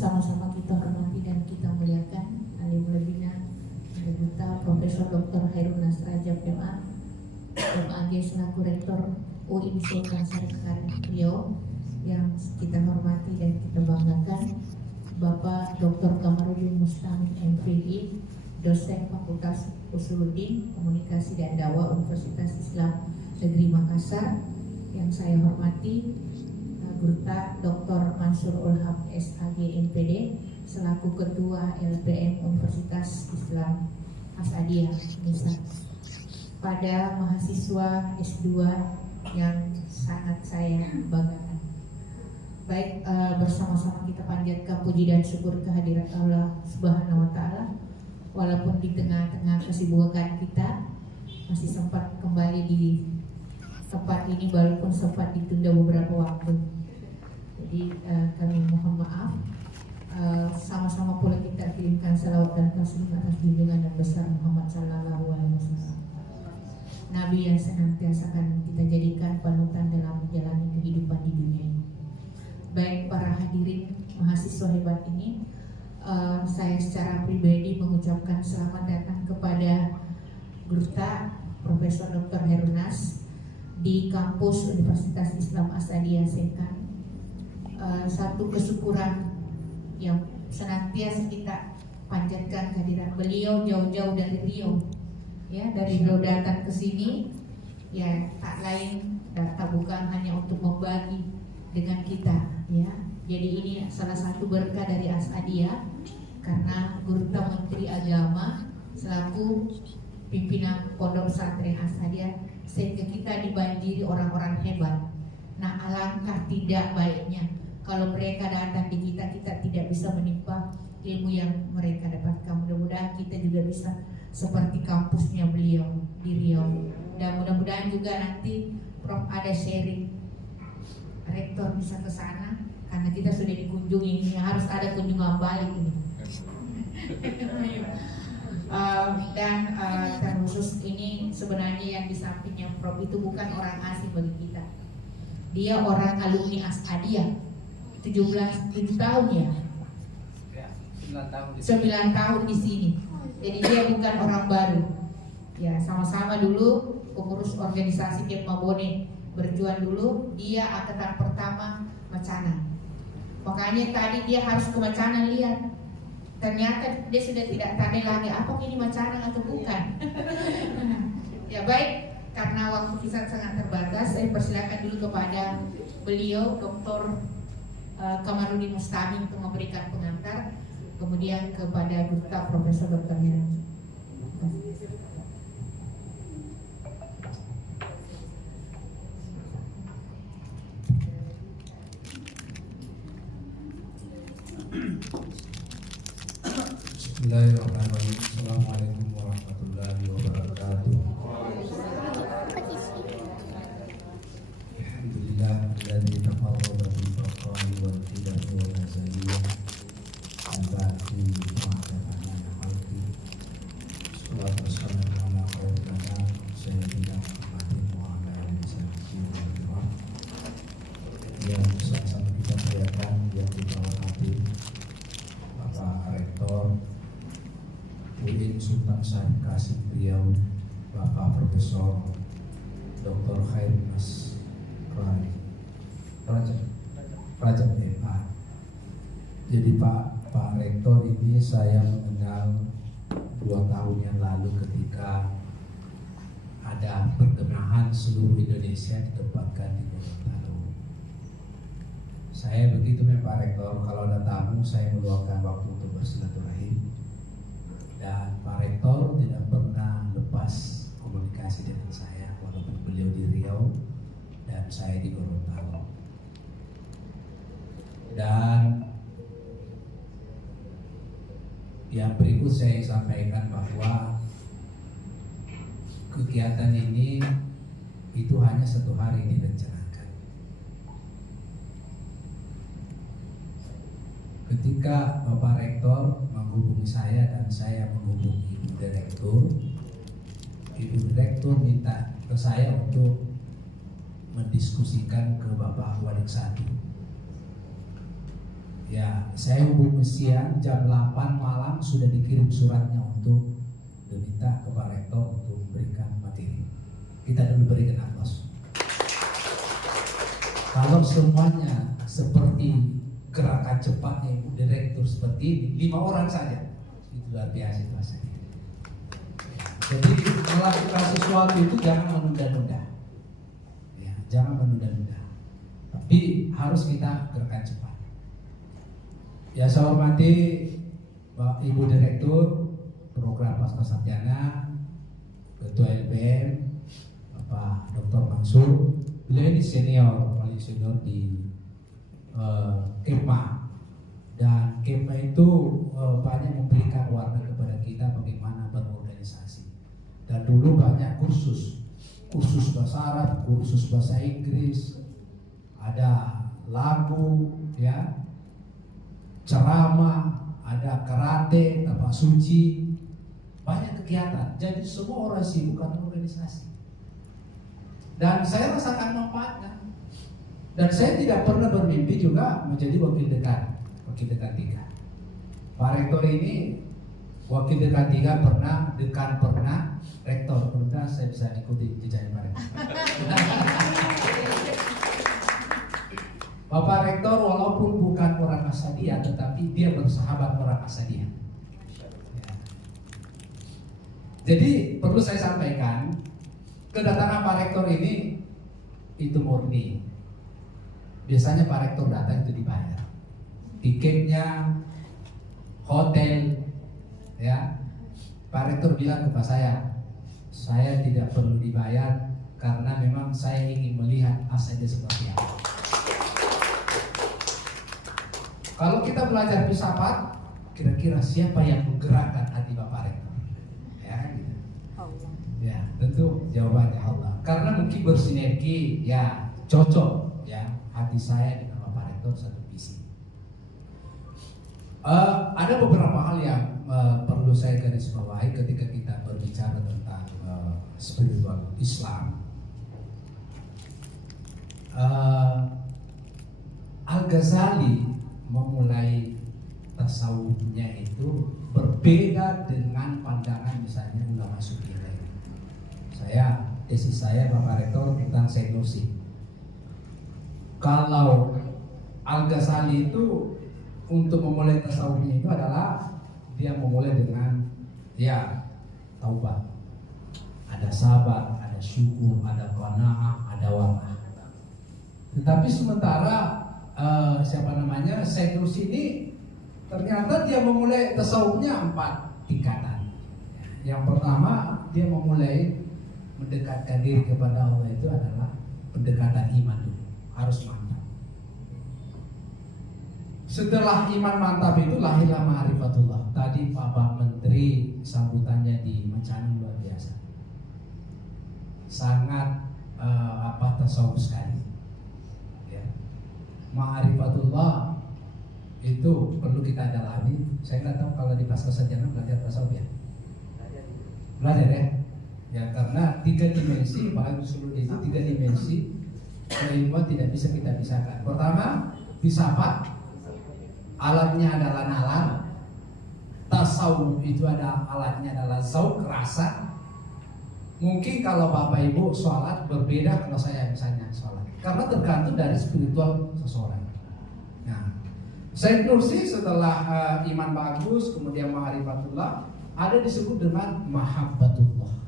sama-sama kita hormati dan kita muliakan Alim Lebina Duta Profesor Dr. Khairunnas Rajab MA MAG selaku Rektor UIN Sultan Syarif Riau, yang kita hormati dan kita banggakan Bapak Dr. Kamarudin Mustamim MPI, dosen Fakultas Usuluddin Komunikasi dan Dakwah Universitas Islam Negeri Makassar, yang saya hormati Gurta Dr. Mansur Ulham SAG MPD selaku Ketua LPM Universitas Islam Asadiah Nisa. Pada mahasiswa S2 yang sangat saya banggakan. Baik, bersama-sama kita panjatkan puji dan syukur kehadirat Allah Subhanahu wa Ta'ala. Walaupun di tengah-tengah kesibukan kita masih sempat kembali di tempat ini, walaupun sempat ditunda beberapa waktu. Jadi kami mohon maaf. Sama-sama pula kita kirimkan salawat dan taslim atas junjungan dan besar Muhammad Sallallahu Alaihi Wasallam, Nabi yang senantiasa akan kita jadikan panutan dalam menjalani kehidupan di dunia ini. Baik para hadirin mahasiswa hebat ini, saya secara pribadi mengucapkan selamat datang kepada Gurta Profesor Dr. Khairunnas di kampus Universitas Islam Asadiah Sekan. Satu kesyukuran yang senantiasa kita panjatkan kehadiran beliau jauh-jauh dari Riau, ya, dari Riau datang ke sini, ya tak lain tak bukan hanya untuk membagi dengan kita, ya. Jadi ini salah satu berkah dari Asadiah, karena Gurta Menteri Agama selaku pimpinan Pondok Pesantren Asadiah, sehingga kita dibanjiri orang-orang hebat. Nah, alangkah tidak baiknya kalau mereka datang di kita tidak bisa menimpa ilmu yang mereka dapatkan. Mudah-mudahan kita juga bisa seperti kampusnya beliau di Riau. Dan mudah-mudahan juga nanti Prof ada sharing, Rektor bisa ke sana, karena kita sudah dikunjungi, ini harus ada kunjungan balik ini. Dan terkhusus ini sebenarnya yang di sampingnya Prof itu bukan orang asing bagi kita. Dia orang alumni Asadiah. 7 tahun ya? 9 tahun di sini. Jadi dia bukan orang baru. Ya, sama-sama dulu pengurus organisasi Kemabone, berjuang dulu. Dia angkatan pertama Macana. Makanya tadi dia harus ke Macana lihat. Ternyata dia sudah tidak tanya lagi apa ini Macana atau bukan. Ya baik, karena waktu kita sangat terbatas, saya persilakan dulu kepada beliau Dr. Kamarudin Mustamim untuk memberikan pengantar, kemudian kepada Gurta Profesor Dr. Khairunnas. Bismillahirrahmanirrahim. Assalamualaikum warahmatullahi wabarakatuh. Alhamdulillah alladzi tafarrada bil baqa'i wal qidami wal azaliyah al-baqi ma'adana al-khalqi. Salatu wassalamu ala khairil anam sayyidina Muhammadin wa ala alihi wasallam. Yang sama-sama kita muliakan, yang kita hormati Bapak Rektor UIN Sultan Syarif Riau, Bapak Profesor Dr. Khairunnas Rajab MA. Jadi Pak Rektor ini saya mengenal 2 tahun yang lalu ketika ada perkemahan seluruh Indonesia ditempatkan di Gorontalo. Saya begitu Pak Rektor, kalau ada tamu saya meluangkan waktu untuk bersilaturahim. Dan Pak Rektor tidak pernah lepas komunikasi dengan saya, walaupun beliau di Riau dan saya di Gorontalo. Dan yang berikut saya sampaikan bahwa kegiatan ini itu hanya 1 hari direncanakan. Ketika Bapak Rektor menghubungi saya dan saya menghubungi Ibu Direktur minta ke saya untuk mendiskusikan ke Bapak Wadik Satu. Ya, saya hubungi siang jam 8 malam sudah dikirim suratnya untuk diminta ke Pak Rektor untuk memberikan materi. Kita dulu berikan aplaus. Kalau semuanya seperti gerakan cepatnya Ibu Direktur seperti ini, 5 orang saja, itu luar biasa rasanya. Jadi melakukan sesuatu itu jangan menunda-nunda, ya, jangan menunda-nunda. Tapi harus kita gerakan cepat. Ya, saya hormati Pak Ibu Direktur Program Pasca Sarjana, Ketua LPM, Bapak Dr. Mansur. Beliau ini senior, paling senior di KEPMA, dan KEPMA itu banyak memberikan warna kepada kita bagaimana berorganisasi. Dan dulu banyak kursus bahasa Arab, kursus bahasa Inggris, ada lagu, ya, ceramah, ada karate, tapak suci, banyak kegiatan. Jadi semua orang sibuk dengan organisasi. Dan saya rasakan manfaatnya. Dan saya tidak pernah bermimpi juga menjadi wakil dekan 3. Pak Rektor ini wakil dekan 3 pernah, dekan pernah, rektor pernah. Saya bisa ikuti jejaknya Pak Rektor. Bapak Rektor walaupun bukan orang Ahmadiyah, tetapi dia bersahabat orang Ahmadiyah. Ya. Jadi perlu saya sampaikan, kedatangan Pak Rektor ini itu murni. Biasanya Pak Rektor datang itu dibayar, tiketnya, hotel, ya. Pak Rektor bilang kepada saya tidak perlu dibayar karena memang saya ingin melihat asetnya seperti apa. Kalau kita belajar filsafat, kira-kira siapa yang menggerakkan hati Bapak Rektor? Ya, gitu. Allah. Ya, tentu jawabannya Allah. Karena mungkin bersinergi, ya, cocok, ya, hati saya dengan Bapak Rektor satu visi. Ada beberapa hal yang perlu saya garis bawahi ketika kita berbicara tentang spiritual Islam. Al-Ghazali memulai tasawufnya itu berbeda dengan pandangan misalnya ulama sufi lain. Tesis saya Bapak Rektor tentang Sanusi. Kalau Al-Ghazali itu untuk memulai tasawufnya itu adalah dia memulai dengan taubat. Ada sabar, ada syukur, ada qanaah, ada warah. Tetapi sementara Sanusi ini ternyata dia memulai tasawufnya 4 tingkatan. Yang pertama dia memulai mendekatkan diri kepada Allah itu adalah pendekatan iman dulu, harus mantap. Setelah iman mantap itu lahirlah ma'rifatullah. Tadi Pak Menteri sambutannya di Mencani luar biasa, sangat tasawuf sekali. Ya. Ma'rifatullah itu perlu kita dalami. Saya nggak tahu kalau di Pasca Sarjana belajar tasawuf ya. Belajar ya. Ya, karena 3 dimensi, bahkan seluruh itu 3 dimensi keilmuan tidak bisa kita pisahkan. Pertama, filsafat, alatnya adalah nalar. Tasawuf itu ada alatnya adalah zauq, rasa. Mungkin kalau Bapak Ibu sholat berbeda kalau saya misalnya sholat, karena tergantung dari spiritual seseorang. Nah, Sanusi setelah iman bagus, kemudian ma'rifatullah, ada disebut dengan mahabbatullah.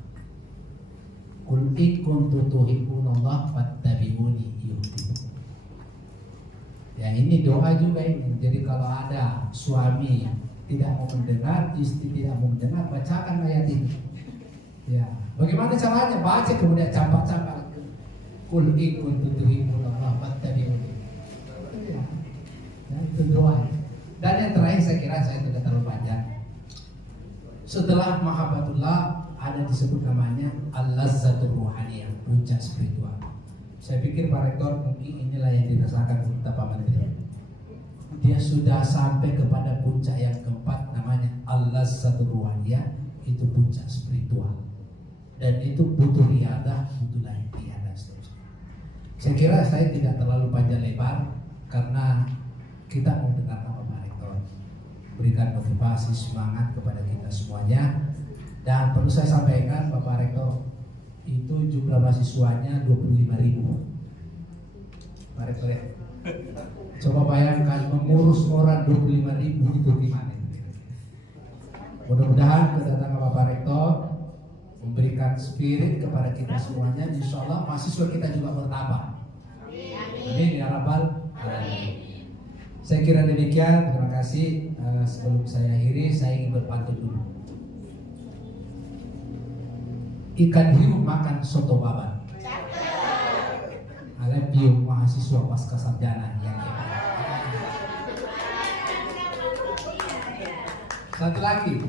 Qul in kuntum tuhibbunallah fattabi'uni yuhibbukum. Ya, ini doa juga ini. Jadi kalau ada suami tidak mau mendengar, istri tidak mau mendengar, bacakan ayat ini. Ya, bagaimana caranya? Baca kemudian campak-campak. Qul in kuntum tuhibbunallah fattabi'uni. Ya, itu doa. Dan yang terakhir saya kira saya tidak terlalu panjang. Setelah mahabbatullah ada disebut namanya al-lazzatur ruhaniyah, puncak spiritual. Saya pikir Pak Rektor mungkin inilah yang dirasakan Pak Menteri. Dia sudah sampai kepada puncak yang keempat, namanya al-lazzatur ruhaniyah, itu puncak spiritual. Dan itu butuh riadah, butuh latihan dan seterusnya. Saya kira saya tidak terlalu panjang lebar karena kita mau dengar apa Pak Rektor. memberikan motivasi semangat kepada kita semuanya. Dan perlu saya sampaikan Bapak Rektor, itu jumlah mahasiswanya 25.000. Pak Rektor ya, coba bayangkan mengurus orang 25.000 itu gimana? Mudah-mudahan kedatangan Bapak Rektor memberikan spirit kepada kita semuanya. Insya Allah mahasiswa kita juga bertambah. Amin ya rabbal alamin. Saya kira demikian. Terima kasih. Sebelum saya akhiri, saya ingin berpantun dulu. Ikan hiu makan soto babat. Kalian piung mahasiswa pasca sarjana yang hebat. Satu lagi.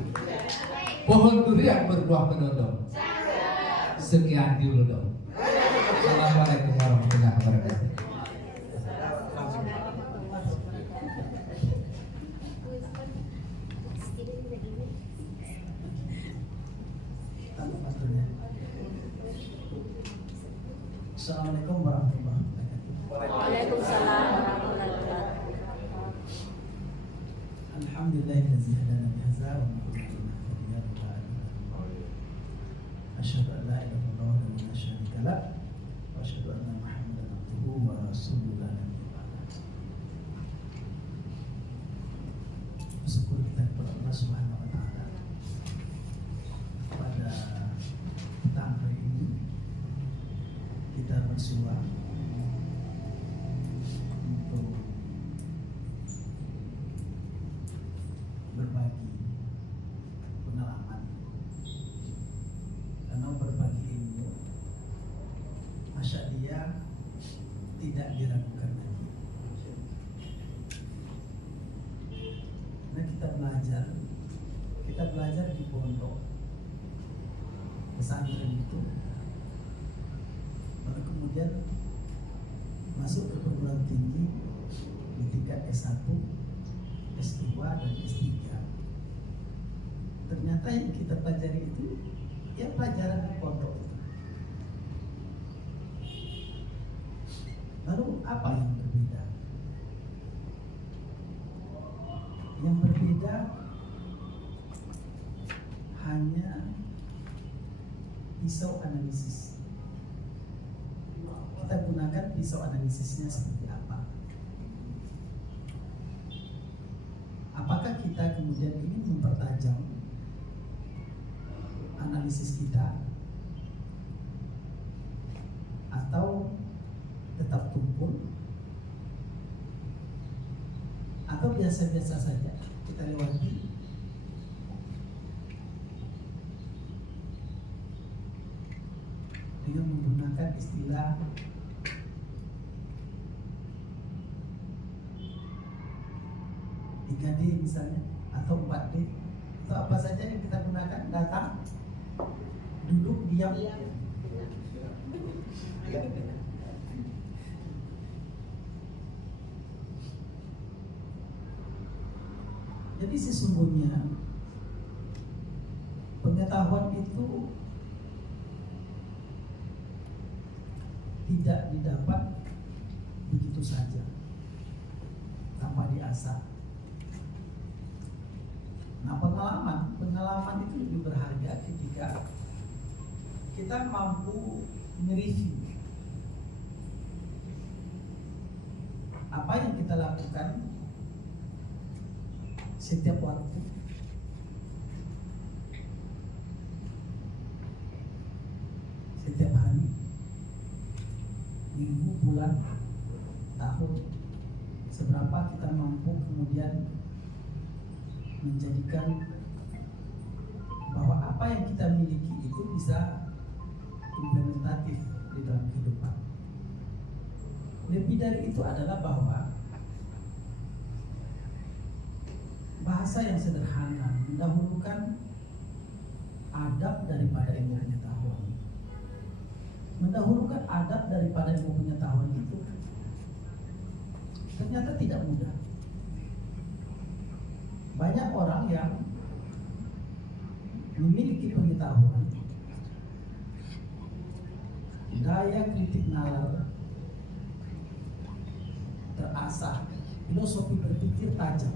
Pohon durian berbuah penodong. Sekian dulu dong. Assalamualaikum warahmatullahi wabarakatuh. Assalamualaikum warahmatullahi wabarakatuh. Waalaikumsalam warahmatullahi wabarakatuh. Alhamdulillahillazi hadana bihadza wa ma kunna linahtadiya laula an hadana. Asyhadu an la ilaha illallah wa la syarika lah wa asyhadu anna Muhammadan abduhu wa rasuluhu la nabiyya ba'dahu. Bersyukur kita kepada Allah Subhanahu wa taala pada petang hari ini kita bersua untuk berbagi pengalaman, karena berbagi ilmu masya dia tidak diragukan lagi. Nah kita belajar di pondok pesantren itu, lalu kemudian masuk ke perguruan tinggi di tingkat S1, S2 dan S3. Ternyata yang kita pelajari itu ya pelajaran di pondok itu. Lalu apa yang berbeda? Yang berbeda hanya pisau analisis. Kita gunakan pisau analisisnya seperti apa? Apakah kita kemudian ingin mempertajam analisis kita, atau tetap tumpul, atau biasa-biasa saja kita lewati dengan menggunakan istilah 3D misalnya, atau 4D, atau apa saja yang kita gunakan, datang, duduk, diam. Jadi sesungguhnya pengetahuan itu tidak didapat begitu saja tanpa diasah. Nah, pengalaman itu lebih berharga ketika kita mampu mereview apa yang kita lakukan setiap waktu, setiap hari, minggu, bulan, tahun, seberapa kita mampu kemudian menjadikan bahwa apa yang kita miliki itu bisa implementatif di dalam kehidupan. Lebih dari itu adalah bahwa bahasa yang sederhana mendahulukan adab daripada ilmu pengetahuan. Mendahulukan adab daripada ilmu pengetahuan itu ternyata tidak mudah. Banyak orang yang memiliki pengetahuan, daya kritik nalar terasah, filosofi berpikir tajam,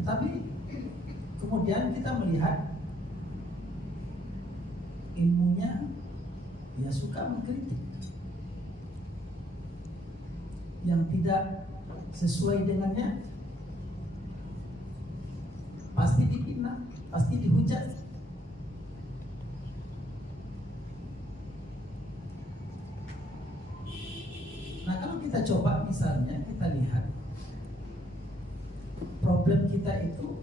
Tetapi kemudian kita melihat ilmunya, dia suka mengkritik yang tidak sesuai dengannya, pasti dipitnah, pasti dihujat. Nah, kalau kita coba misalnya kita lihat problem kita itu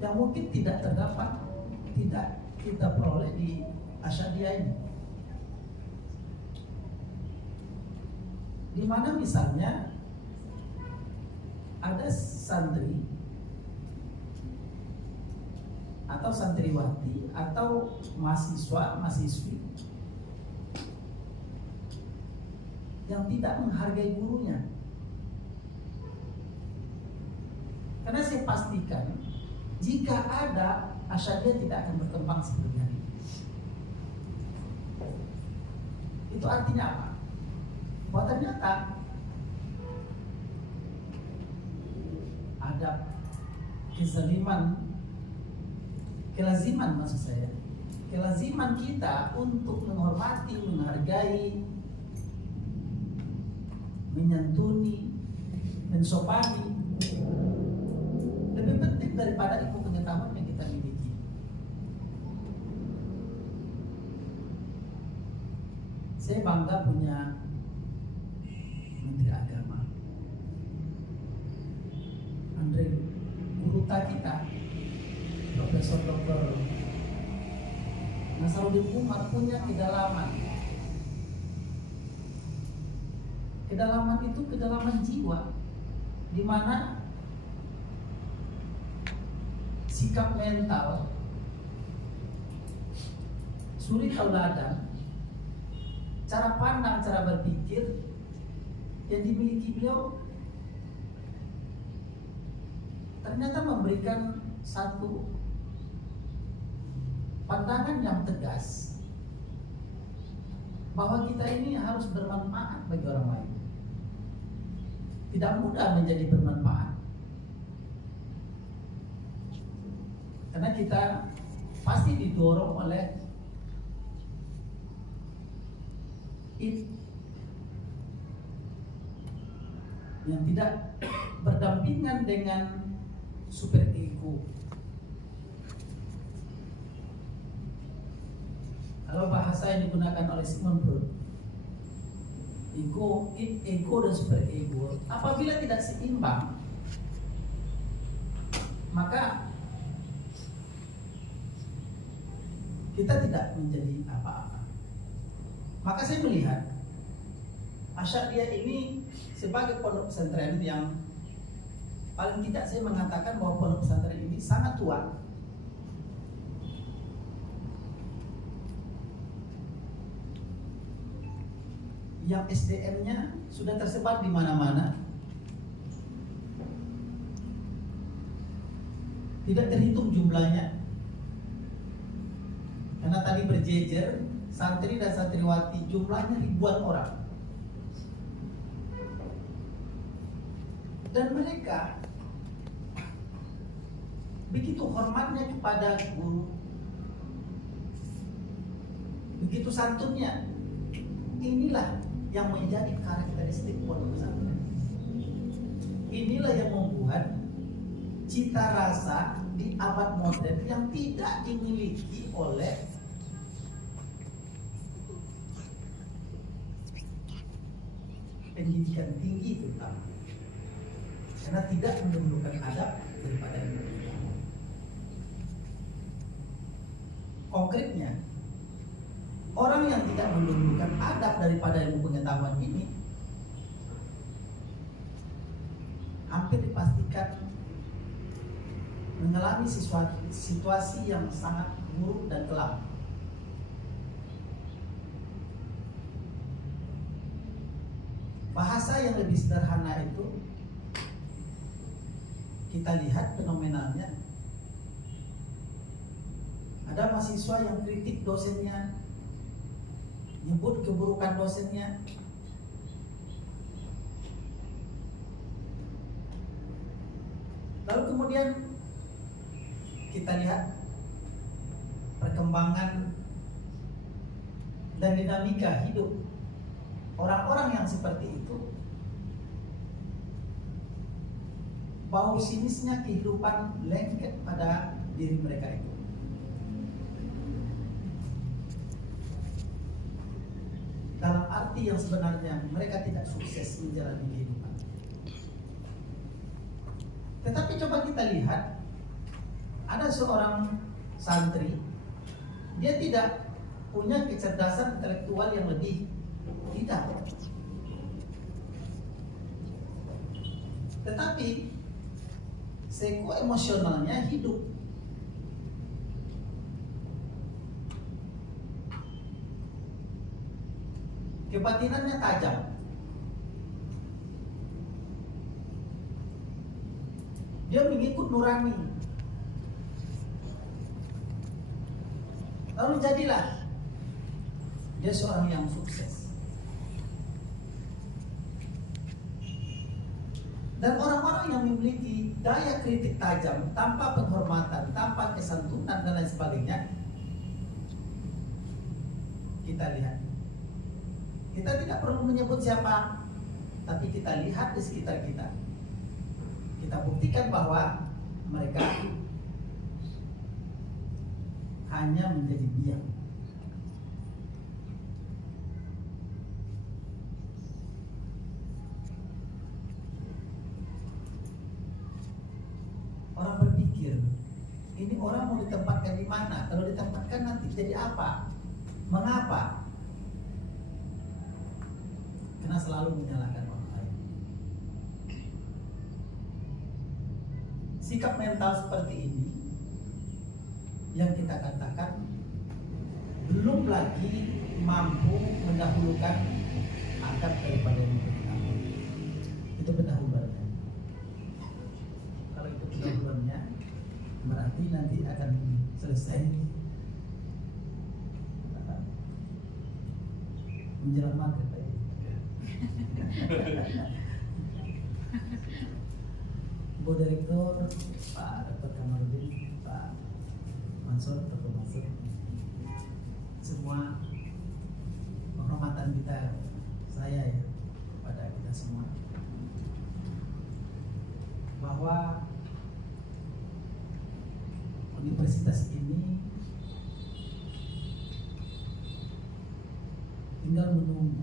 yang mungkin tidak terdapat, tidak kita peroleh di Asyadiyah ini, di mana misalnya ada santri atau santriwati atau mahasiswa, mahasiswi yang tidak menghargai gurunya. Karena saya pastikan jika ada, Asyadiyah tidak akan berkembang seperti hari ini. Itu artinya apa? Bahwa ternyata ada kelaziman maksud saya, kelaziman kita untuk menghormati, menghargai, menyantuni, mensopani lebih penting daripada ilmu pengetahuan yang kita miliki. Saya bangga punya Menteri Agama Andre Guruta kita, Profesor Dr. Nasaruddin Umar, punya kedalaman. Kedalaman itu kedalaman jiwa, di mana sikap mental, suri tauladan, cara pandang, cara berpikir yang dimiliki beliau ternyata memberikan satu pandangan yang tegas bahwa kita ini harus bermanfaat bagi orang lain. Tidak mudah menjadi bermanfaat, karena kita pasti didorong oleh yang tidak berdampingan dengan super ego. Kalau bahasa yang digunakan oleh Sigmund Freud, ego dan super ego apabila tidak seimbang, maka kita tidak menjadi apa-apa. Maka saya melihat Asyadiyah ini sebagai pondok pesantren yang paling tidak saya mengatakan bahwa pondok pesantren ini sangat tua. Yang SDM-nya sudah tersebar di mana-mana, tidak terhitung jumlahnya, karena tadi berjejer santri dan santriwati jumlahnya ribuan orang, dan mereka begitu hormatnya kepada guru, begitu santunnya. Inilah yang menjadi karakteristik pondok pesantren. Inilah yang membuat cita rasa di abad modern yang tidak dimiliki oleh pendidikan tinggi terutama, karena tidak mendahulukan adab daripada ilmu pengetahuan. Konkretnya, orang yang tidak mendahulukan adab daripada ilmu pengetahuan ini hampir dipastikan mengalami situasi yang sangat buruk dan kelam. Bahasa yang lebih sederhana itu kita lihat fenomenalnya. Ada mahasiswa yang kritik dosennya, nyebut keburukan dosennya. kemudian kita lihat perkembangan dan dinamika hidup orang-orang yang seperti itu, bau sinisnya kehidupan lengket pada diri mereka itu. Dalam arti yang sebenarnya mereka tidak sukses menjalani kehidupan. Tetapi coba kita lihat, ada seorang santri, dia tidak punya kecerdasan intelektual yang lebih, tidak. Tetapi seko emosionalnya hidup. Kebatinannya tajam. Dia mengikut nurani. Lalu jadilah dia seorang yang sukses. Dan orang-orang yang memiliki daya kritik tajam, tanpa penghormatan, tanpa kesantunan dan lain sebagainya, kita lihat. Kita tidak perlu menyebut siapa, tapi kita lihat di sekitar kita. Kita buktikan bahwa mereka hanya menjadi biang. Orang berpikir, ini orang mau ditempatkan di mana? Kalau ditempatkan nanti jadi apa? Mengapa? Karena selalu menyalahkan orang lain. Sikap mental seperti ini yang kita katakan belum lagi mampu mendahulukan adab daripada yang pertama. Itu pendahuluannya. Kalau itu pendahuluannya, berarti nanti akan selesai menjelang maghrib. Bu Direktur, Pak Dr. Kamarudin, Pak Mansur, Dr. Mansur, semua penghormatan kita, saya ya, kepada kita semua, bahwa universitas ini tinggal menunggu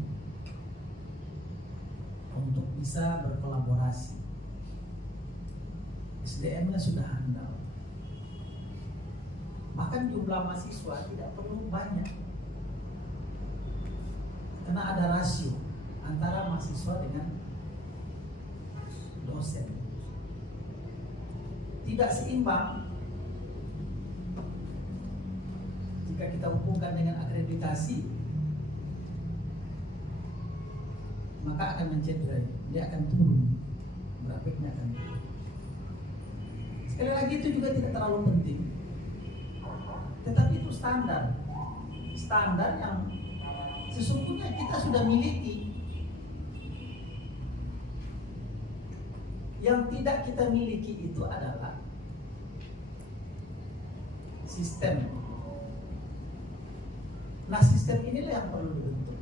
untuk bisa berkolaborasi. SDM-nya sudah handal. Bahkan jumlah mahasiswa tidak perlu banyak, karena ada rasio antara mahasiswa dengan dosen. Tidak seimbang. Jika kita hubungkan dengan akreditasi, maka akan mencederai, dia akan turun, grafiknya akan turun. Sekali lagi itu juga tidak terlalu penting, tetapi itu standar yang sesungguhnya kita sudah miliki. Yang tidak kita miliki itu adalah sistem. Nah, sistem inilah yang perlu dibentuk.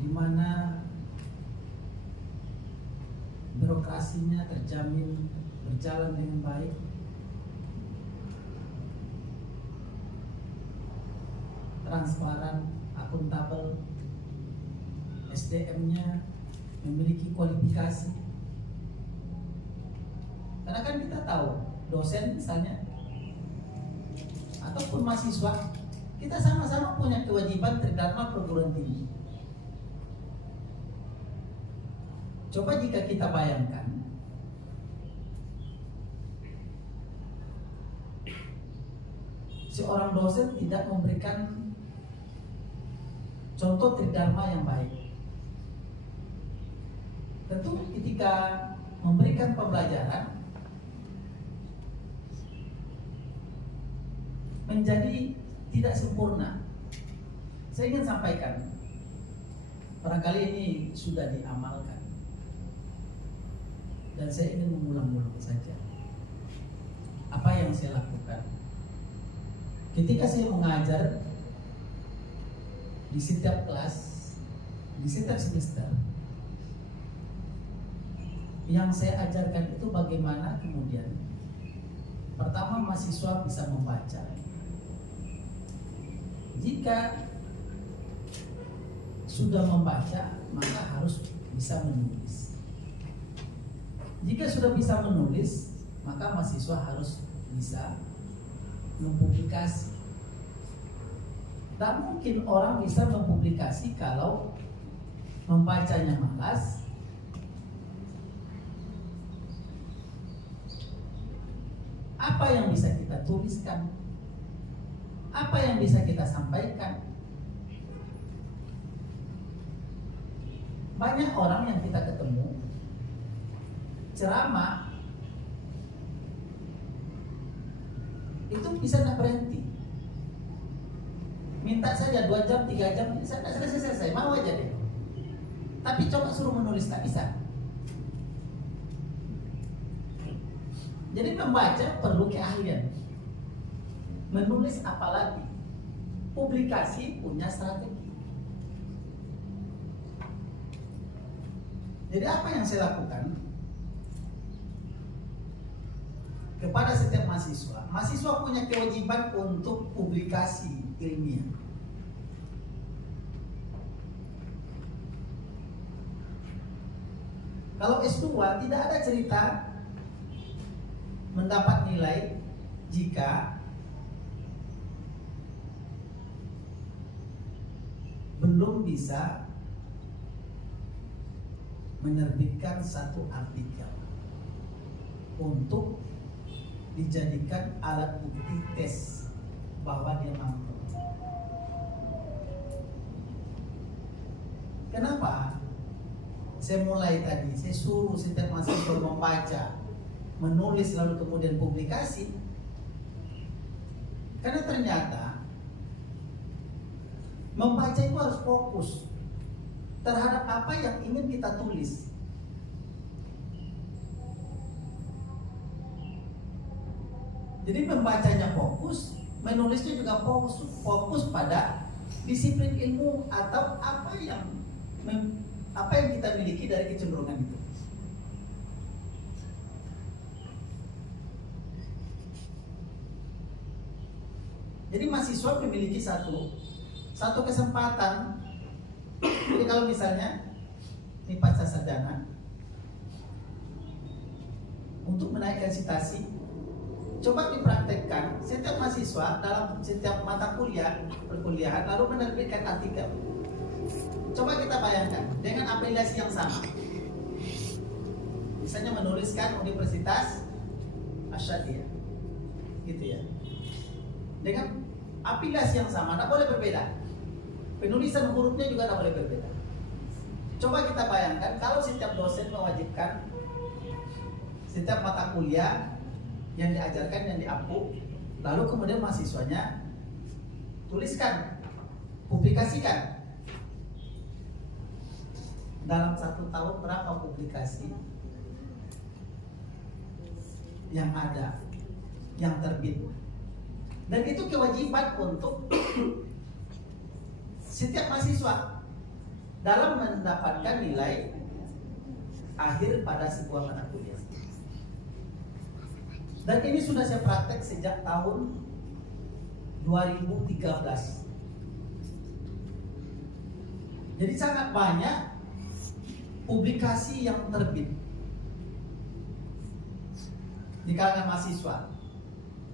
Di mana birokrasinya terjamin berjalan dengan baik, transparan, akuntabel, SDM-nya memiliki kualifikasi. Karena kan kita tahu, dosen misalnya ataupun mahasiswa, kita sama-sama punya kewajiban terdharma perguruan tinggi. Coba jika kita bayangkan, seorang dosen tidak memberikan contoh tridharma yang baik. Tentu ketika memberikan pembelajaran menjadi tidak sempurna. Saya ingin sampaikan, Barangkali ini sudah diamalkan, dan saya ingin mengulang-ulang saja apa yang saya lakukan ketika saya mengajar di setiap kelas, di setiap semester. Yang saya ajarkan itu bagaimana kemudian pertama mahasiswa bisa membaca. Jika sudah membaca, maka harus bisa menulis. Jika sudah bisa menulis, maka mahasiswa harus bisa mempublikasi. Tak mungkin orang bisa mempublikasi kalau membacanya malas, apa yang bisa kita tuliskan, apa yang bisa kita sampaikan. Banyak orang yang kita ketemu ceramah itu bisa tidak berhenti, minta saja 2 jam 3 jam saya selesai mau aja deh, tapi coba suruh menulis tak bisa. Jadi membaca perlu keahlian, menulis apalagi, publikasi punya strategi. Jadi apa yang saya lakukan kepada setiap mahasiswa? Mahasiswa punya kewajiban untuk publikasi ilmiah. Kalau S2 tidak ada cerita mendapat nilai jika belum bisa menerbitkan satu artikel untuk dijadikan alat bukti tes bahwa dia mampu. Kenapa? Saya mulai tadi, saya suruh setiap mahasiswa membaca, menulis lalu kemudian publikasi. Karena ternyata membaca itu harus fokus terhadap apa yang ingin kita tulis. Jadi membacanya fokus, menulisnya juga fokus pada disiplin ilmu atau apa yang kita miliki dari kecenderungan itu. Jadi mahasiswa memiliki satu kesempatan. Jadi kalau misalnya ini pasca sarjana untuk menaikkan citasi, coba dipraktekkan setiap mahasiswa dalam setiap mata kuliah perkuliahan lalu menerbitkan artikel. Coba kita bayangkan dengan aplikasi yang sama. Misalnya menuliskan Universitas Asyadiyah, gitu ya. Dengan aplikasi yang sama, tidak boleh berbeda. Penulisan hurufnya juga tidak boleh berbeda. Coba kita bayangkan kalau setiap dosen mewajibkan setiap mata kuliah yang diajarkan, yang diampu, lalu kemudian mahasiswanya tuliskan, publikasikan. Dalam 1 tahun berapa publikasi yang ada, yang terbit? Dan itu kewajiban untuk setiap mahasiswa dalam mendapatkan nilai akhir pada sebuah mata kuliah. Dan ini sudah saya praktek sejak tahun 2013. Jadi sangat banyak publikasi yang terbit di kalangan mahasiswa.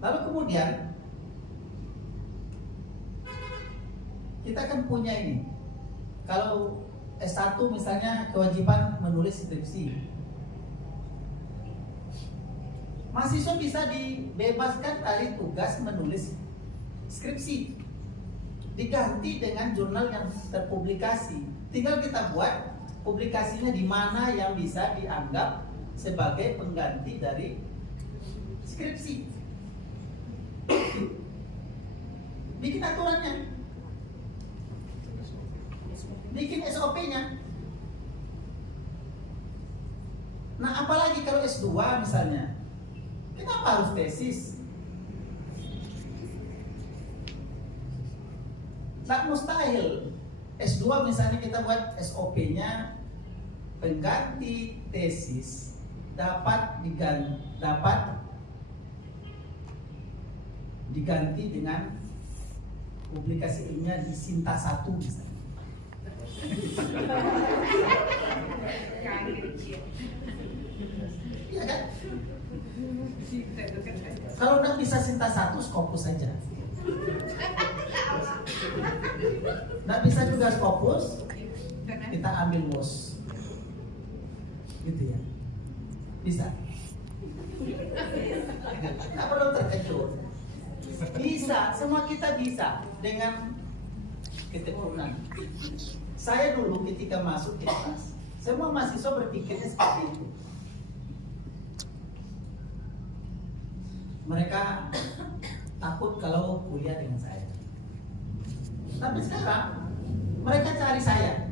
Lalu kemudian kita kan punya ini, kalau S1 misalnya kewajiban menulis skripsi, mahasiswa bisa dibebaskan dari tugas menulis skripsi, diganti dengan jurnal yang terpublikasi. Tinggal kita buat publikasinya di mana yang bisa dianggap sebagai pengganti dari skripsi. Bikin aturannya. bikin SOP-nya. Nah, apalagi kalau S2 misalnya, kenapa harus tesis? Nggak mustahil. S2 misalnya kita buat SOP-nya pengganti tesis dapat diganti dengan publikasi ilmiah di Sinta 1 misalnya. Iya kan? Kalau nggak bisa Sinta 1, Scopus saja. Nggak bisa juga Scopus, kita ambil WOS, gitu ya. Bisa. Nggak perlu terkejut. Bisa, semua kita bisa dengan ketekunan. Saya dulu ketika masuk di kelas, semua mahasiswa berpikirnya seperti itu. Mereka takut kalau kuliah dengan saya. Tapi sekarang mereka cari saya.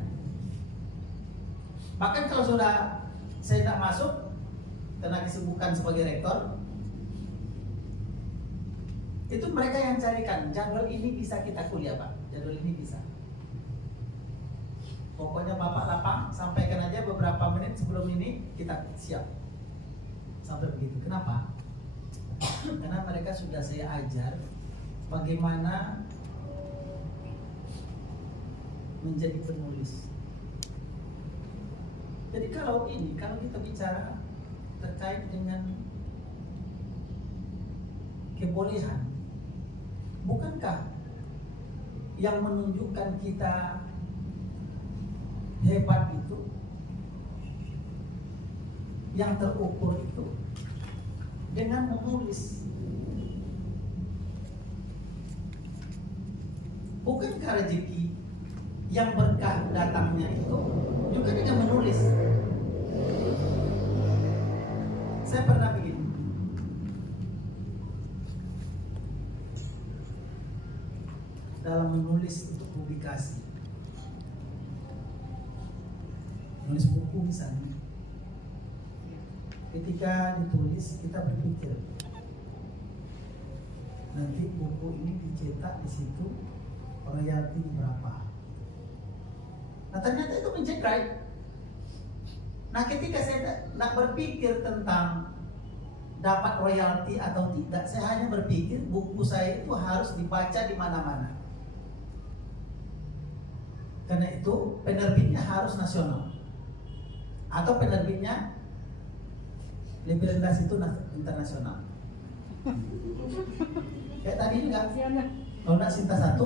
Bahkan kalau sudah saya tidak masuk karena kesibukan sebagai rektor, itu mereka yang carikan jadwal ini bisa kita kuliah Pak, jadwal ini bisa. Pokoknya Bapak lapang, sampaikan aja beberapa menit sebelum ini kita siap. Sampai begitu. Kenapa? Karena mereka sudah saya ajar bagaimana menjadi penulis. Jadi kalau kita bicara terkait dengan kebolehan, bukankah yang menunjukkan kita hebat itu, yang terukur itu dengan menulis? Bukankah rezeki yang berkah datangnya itu juga dengan menulis? Saya pernah begini, dalam menulis untuk publikasi, menulis buku misalnya, ketika ditulis kita berpikir nanti buku ini dicetak di situ royalti berapa. Nah ternyata itu menjadi. Nah ketika saya tidak berpikir tentang dapat royalti atau tidak, saya hanya berpikir buku saya itu harus dibaca di mana-mana. Karena itu penerbitnya harus nasional, atau penerbitnya lebih rendah itu internasional. Kayak tadi enggak, kalau enggak Sinta 1,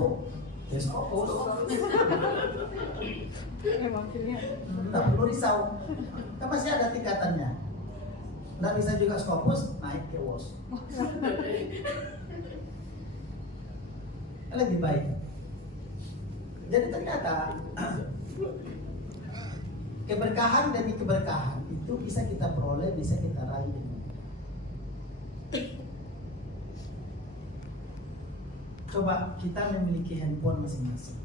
ya Scopus. Tidak perlu risau, kan masih ada tingkatannya. Tidak bisa juga Scopus, naik ke WOS. Lebih baik. Jadi ternyata keberkahan demi keberkahan itu bisa kita peroleh, bisa kita raih. Coba kita memiliki handphone masing-masing.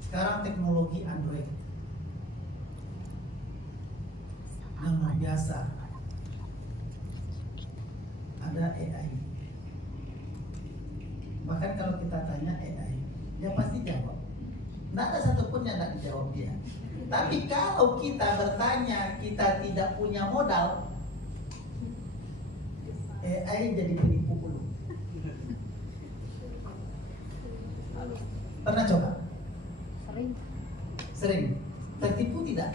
Sekarang teknologi Android yang luar biasa. Ada AI. Bahkan kalau kita tanya AI, dia pasti jawab. Tidak ada satupun yang tidak dijawab dia. Tapi kalau kita bertanya, kita tidak punya modal, AI jadi penipu dulu. Pernah coba? Sering. Tertipu tidak?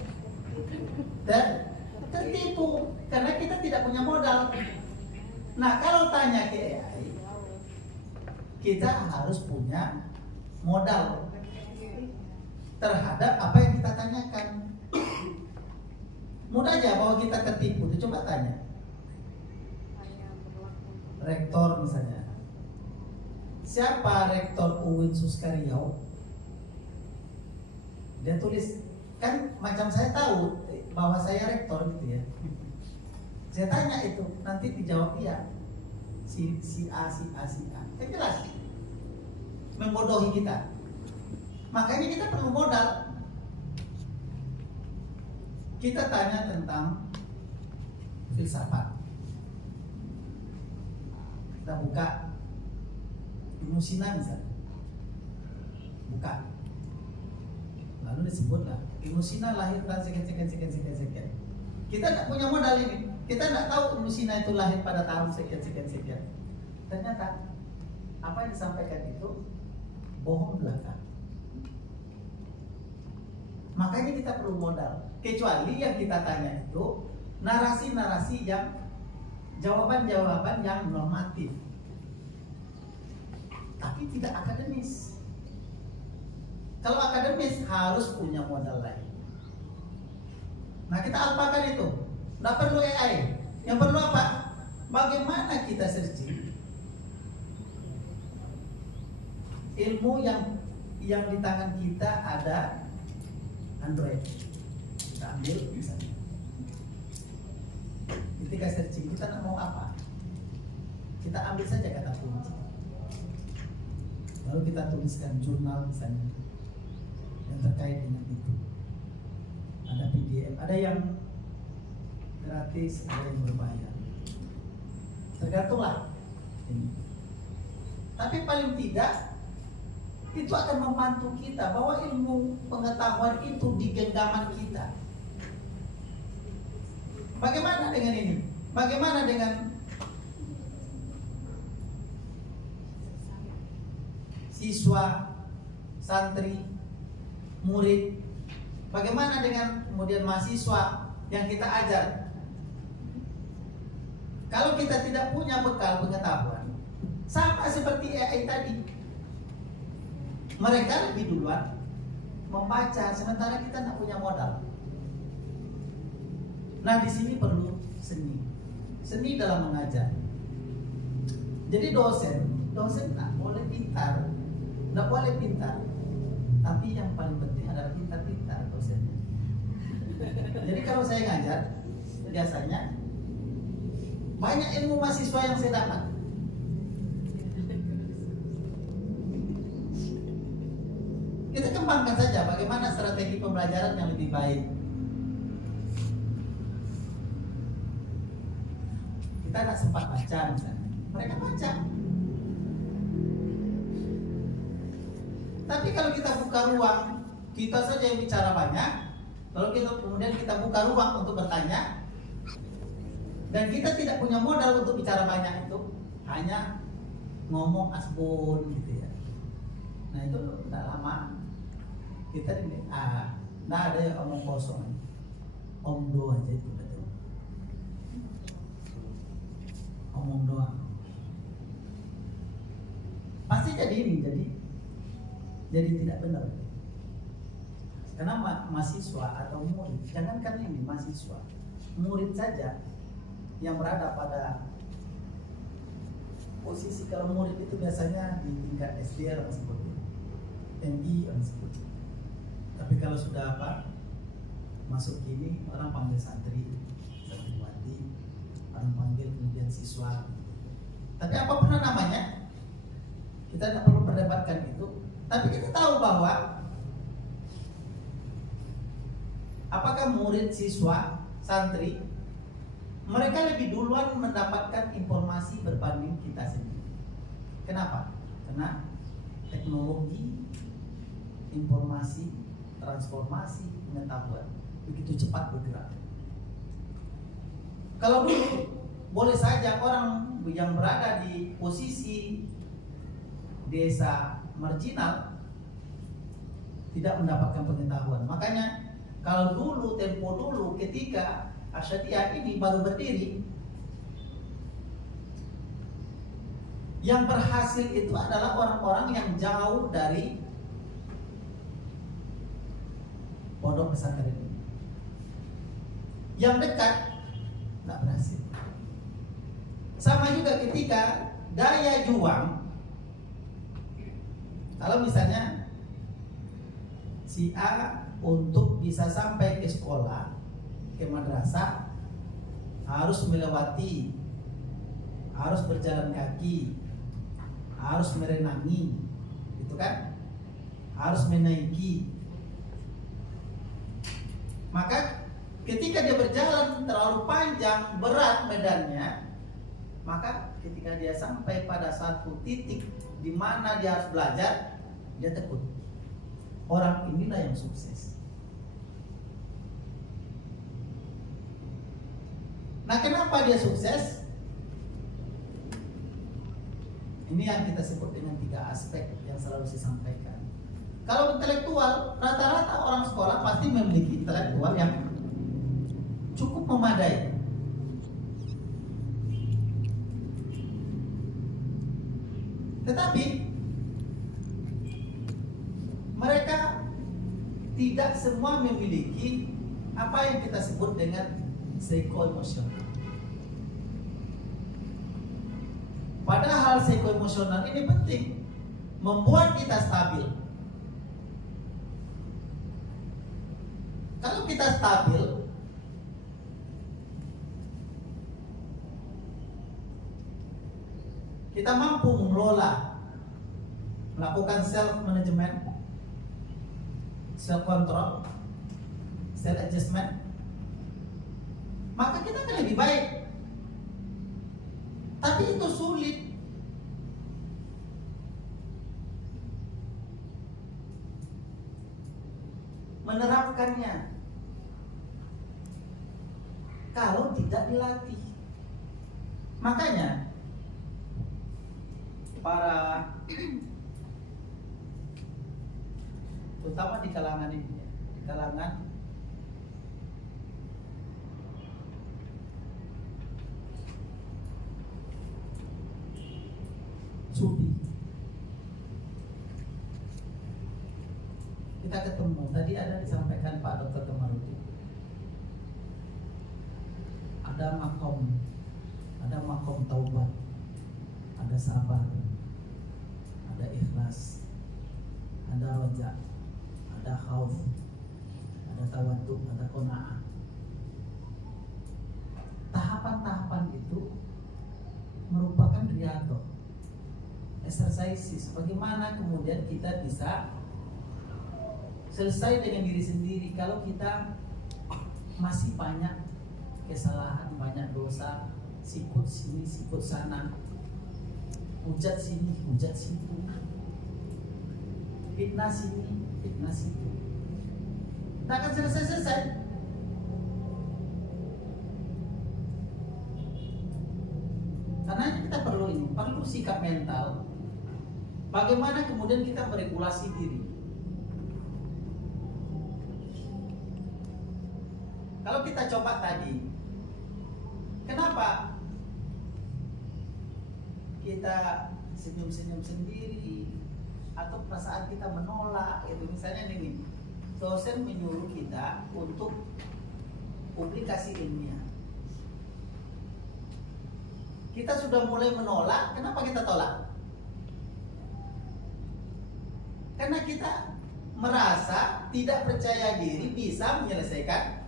Tertipu karena kita tidak punya modal. Nah kalau tanya ke AI, kita harus punya modal terhadap apa yang kita tanyakan. Mudah aja bahwa kita tertipu. Coba tanya rektor misalnya, siapa rektor UIN Suskaryau? Dia tulis, kan macam saya tahu bahwa saya rektor gitu ya. Saya tanya itu, nanti dijawab iya. Si A. Kan jelas membodohi kita. Makanya kita perlu modal. kita tanya tentang filsafat. Kita buka Ibnu Sina misalnya, buka, lalu disebutlah Ibnu Sina lahir tahun sekian. Kita tidak punya modal ini, kita tidak tahu Ibnu Sina itu lahir pada tahun sekian. Ternyata apa yang disampaikan itu bohong belaka. Makanya kita perlu modal. Kecuali yang kita tanya itu narasi-narasi yang jawaban-jawaban yang normatif, tapi tidak akademis. Kalau akademis harus punya modal lain. Nah, kita apakan itu? Nggak perlu AI. Yang perlu apa? Bagaimana kita searching ilmu yang di tangan kita ada Android. Kita ambil misalnya. Ketika searching kita nak mau apa? Kita ambil saja kata kunci. Lalu kita tuliskan jurnal misalnya yang terkait dengan itu. Ada PDF, ada yang gratis, ada yang berbayar. Tergantunglah ini. Tapi paling tidak itu akan membantu kita bahwa ilmu pengetahuan itu di genggaman kita. Bagaimana dengan ini? Bagaimana dengan siswa, santri, murid? Bagaimana dengan kemudian mahasiswa yang kita ajar? Kalau kita tidak punya bekal pengetahuan, sama seperti AI tadi, mereka lebih duluan membaca, sementara kita tidak punya modal. Nah, di sini perlu seni dalam mengajar. Jadi dosen tak boleh pintar, tapi yang paling penting adalah pintar dosennya. Jadi kalau saya ngajar, biasanya banyak ilmu mahasiswa yang saya dapat. Kita kembangkan saja bagaimana strategi pembelajaran yang lebih baik. Kita tidak sempat baca misalnya, mereka baca. Tapi kalau kita buka ruang, kita saja yang bicara banyak. Kalau kemudian kita buka ruang untuk bertanya, dan kita tidak punya modal untuk bicara banyak itu, hanya ngomong asbun gitu ya. Nah itu tidak lama kita ini, tidak ada yang omong kosong, omdo aja itu betul. Omong doang. Pasti jadi tidak benar. Karena mahasiswa atau murid, jangankan ini mahasiswa, murid saja yang berada pada posisi, kalau murid itu biasanya di tingkat SD orang sebut, MI orang sebut. Tapi kalau sudah masuk ini, orang panggil santriwati, orang panggil kemudian siswa. Tapi apapun namanya, kita tidak perlu perdebatkan itu. Tapi kita tahu bahwa apakah murid, siswa, santri, mereka lebih duluan mendapatkan informasi berbanding kita sendiri. Kenapa? Karena teknologi, informasi, transformasi, pengetahuan begitu cepat bergerak. Kalau dulu boleh saja orang yang berada di posisi desa marginal tidak mendapatkan pengetahuan. Makanya kalau tempo dulu ketika Asyadiyah ini baru berdiri, yang berhasil itu adalah orang-orang yang jauh dari pondok pesantren ini. Yang dekat tidak berhasil. Sama juga ketika daya juang, kalau misalnya si A untuk bisa sampai ke sekolah, ke madrasah, harus melewati, harus berjalan kaki, harus merenangi, gitu kan? Harus menaiki. Maka Ketika dia berjalan terlalu panjang, berat medannya, maka ketika dia sampai pada satu titik di mana dia harus belajar, dia tekun. Orang inilah yang sukses. Nah, kenapa dia sukses? Ini yang kita sebut dengan 3 aspek yang selalu saya sampaikan. Kalau intelektual, rata-rata orang sekolah pasti memiliki intelektual yang cukup memadai. Tetapi mereka tidak semua memiliki apa yang kita sebut dengan psikoemosional. Padahal psikoemosional ini penting, membuat kita stabil. Kalau kita stabil, kita mampu mengelola, melakukan self management, self control, self adjustment, maka kita akan lebih baik. Tapi itu sulit. Menerapkannya kalau tidak dilatih. Makanya para terutama di kalangan ini, di kalangan sufi, kita ketemu tadi ada disampaikan Pak Dr. Kamarudin, ada makom taubat, ada sabar, ada ikhlas, ada roja, ada khauf, ada tawaduk, ada qanaah. Tahapan-tahapan itu merupakan riyadhah, exercises bagaimana kemudian kita bisa selesai dengan diri sendiri kalau kita masih banyak kesalahan, banyak dosa, sikut sini, sikut sana, hujat sini, hujat situ, fitnah sini, fitnah situ. Tak akan selesai-selesai. Karena kita perlu sikap mental. Bagaimana kemudian kita meregulasi diri. Kalau kita coba tadi, kenapa kita senyum-senyum sendiri atau perasaan kita menolak itu, misalnya ini dosen menyuruh kita untuk publikasi ilmiah, kita sudah mulai menolak. Kenapa kita tolak? Karena kita merasa tidak percaya diri bisa menyelesaikan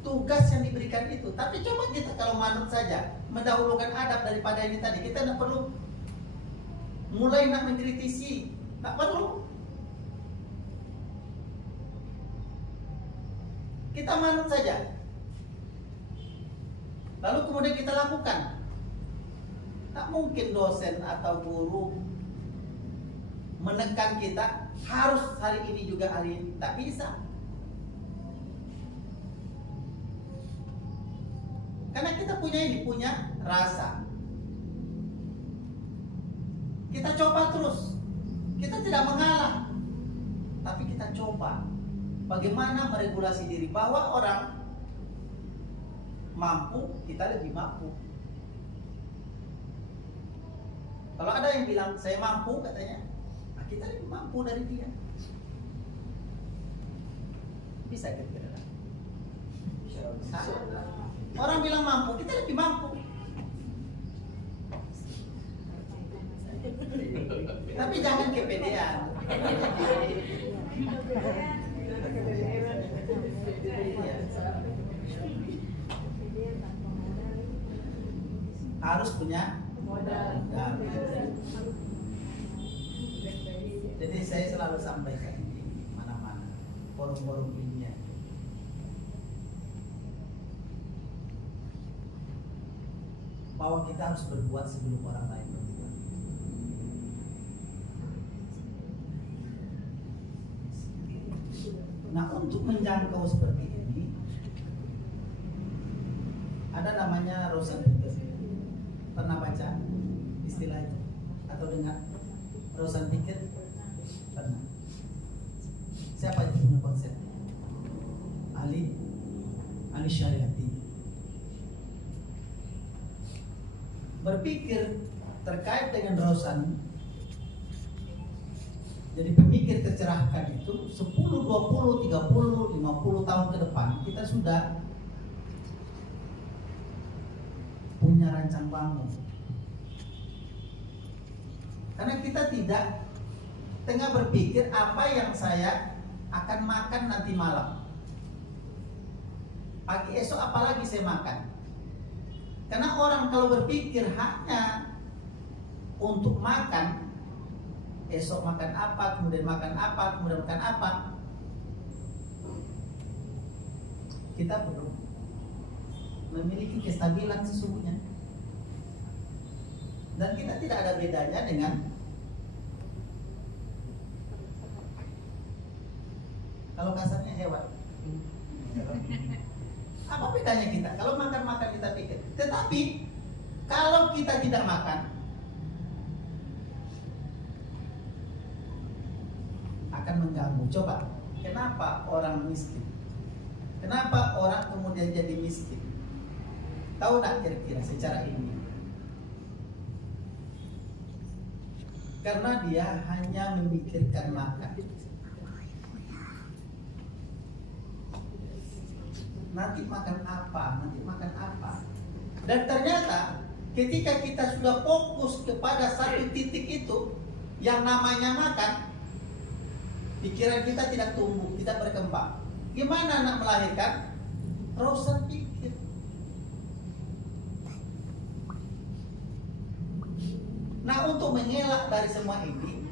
tugas yang diberikan itu. Tapi coba kita kalau manut saja, mendahulukan adab daripada ini tadi, kita tidak perlu mulai nak mengkritisi, tak perlu. Kita manut saja, lalu kemudian kita lakukan. Tak mungkin dosen atau guru menekan kita harus hari ini juga hari ini, tak bisa. Karena kita punya rasa. Kita coba terus. Kita tidak mengalah, tapi kita coba bagaimana meregulasi diri. Bahwa orang mampu, kita lebih mampu. Kalau ada yang bilang saya mampu katanya, nah kita lebih mampu dari dia. Bisa kira-kira. Orang bilang mampu, kita lebih mampu. Tapi jangan kepedean. Harus punya modal. Jadi saya selalu sampaikan di mana-mana, forum-forum ilmiah, bahwa kita harus berbuat sebelum orang lain berbuat. Nah, untuk menjangkau seperti ini ada namanya Rosenthal. Pernah baca istilah itu atau dengar Rosenthal? Pernah. Siapa itu punya konsep? Ali Syariati. Berpikir terkait dengan Rosan. Jadi pemikir tercerahkan itu 10, 20, 30, 50 tahun ke depan kita sudah punya rancang bangun. Karena kita tidak tengah berpikir apa yang saya akan makan nanti malam. Pagi esok apalagi saya makan. Karena orang kalau berpikir hanya untuk makan, esok makan apa, kemudian makan apa, kemudian makan apa, kita belum memiliki kestabilan sesungguhnya. Dan kita tidak ada bedanya dengan kalau kasarnya hewan. Apa bedanya kita? Kalau makan-makan kita pikir. Tetapi kalau kita tidak makan, akan mengganggu. Coba, kenapa orang miskin? Kenapa orang kemudian jadi miskin? Tahu tak kira-kira secara ilmiah? Karena dia hanya memikirkan makan. Nanti makan apa, nanti makan apa. Dan ternyata ketika kita sudah fokus kepada satu titik itu, yang namanya makan, pikiran kita tidak tumbuh, tidak berkembang. Gimana anak melahirkan? Rosan pikir. Nah, untuk mengelak dari semua ini,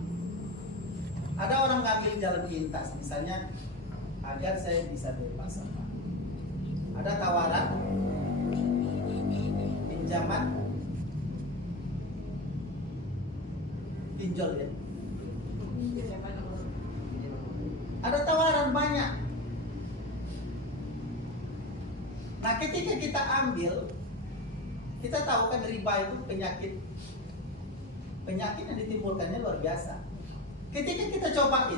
ada orang ngambil jalan pintas, misalnya agar saya bisa bebas sama. Ada tawaran pinjaman pinjol ya. Ada tawaran banyak. Nah, ketika kita ambil, kita tahu kan riba itu penyakit yang ditimbulkannya luar biasa. Ketika kita coba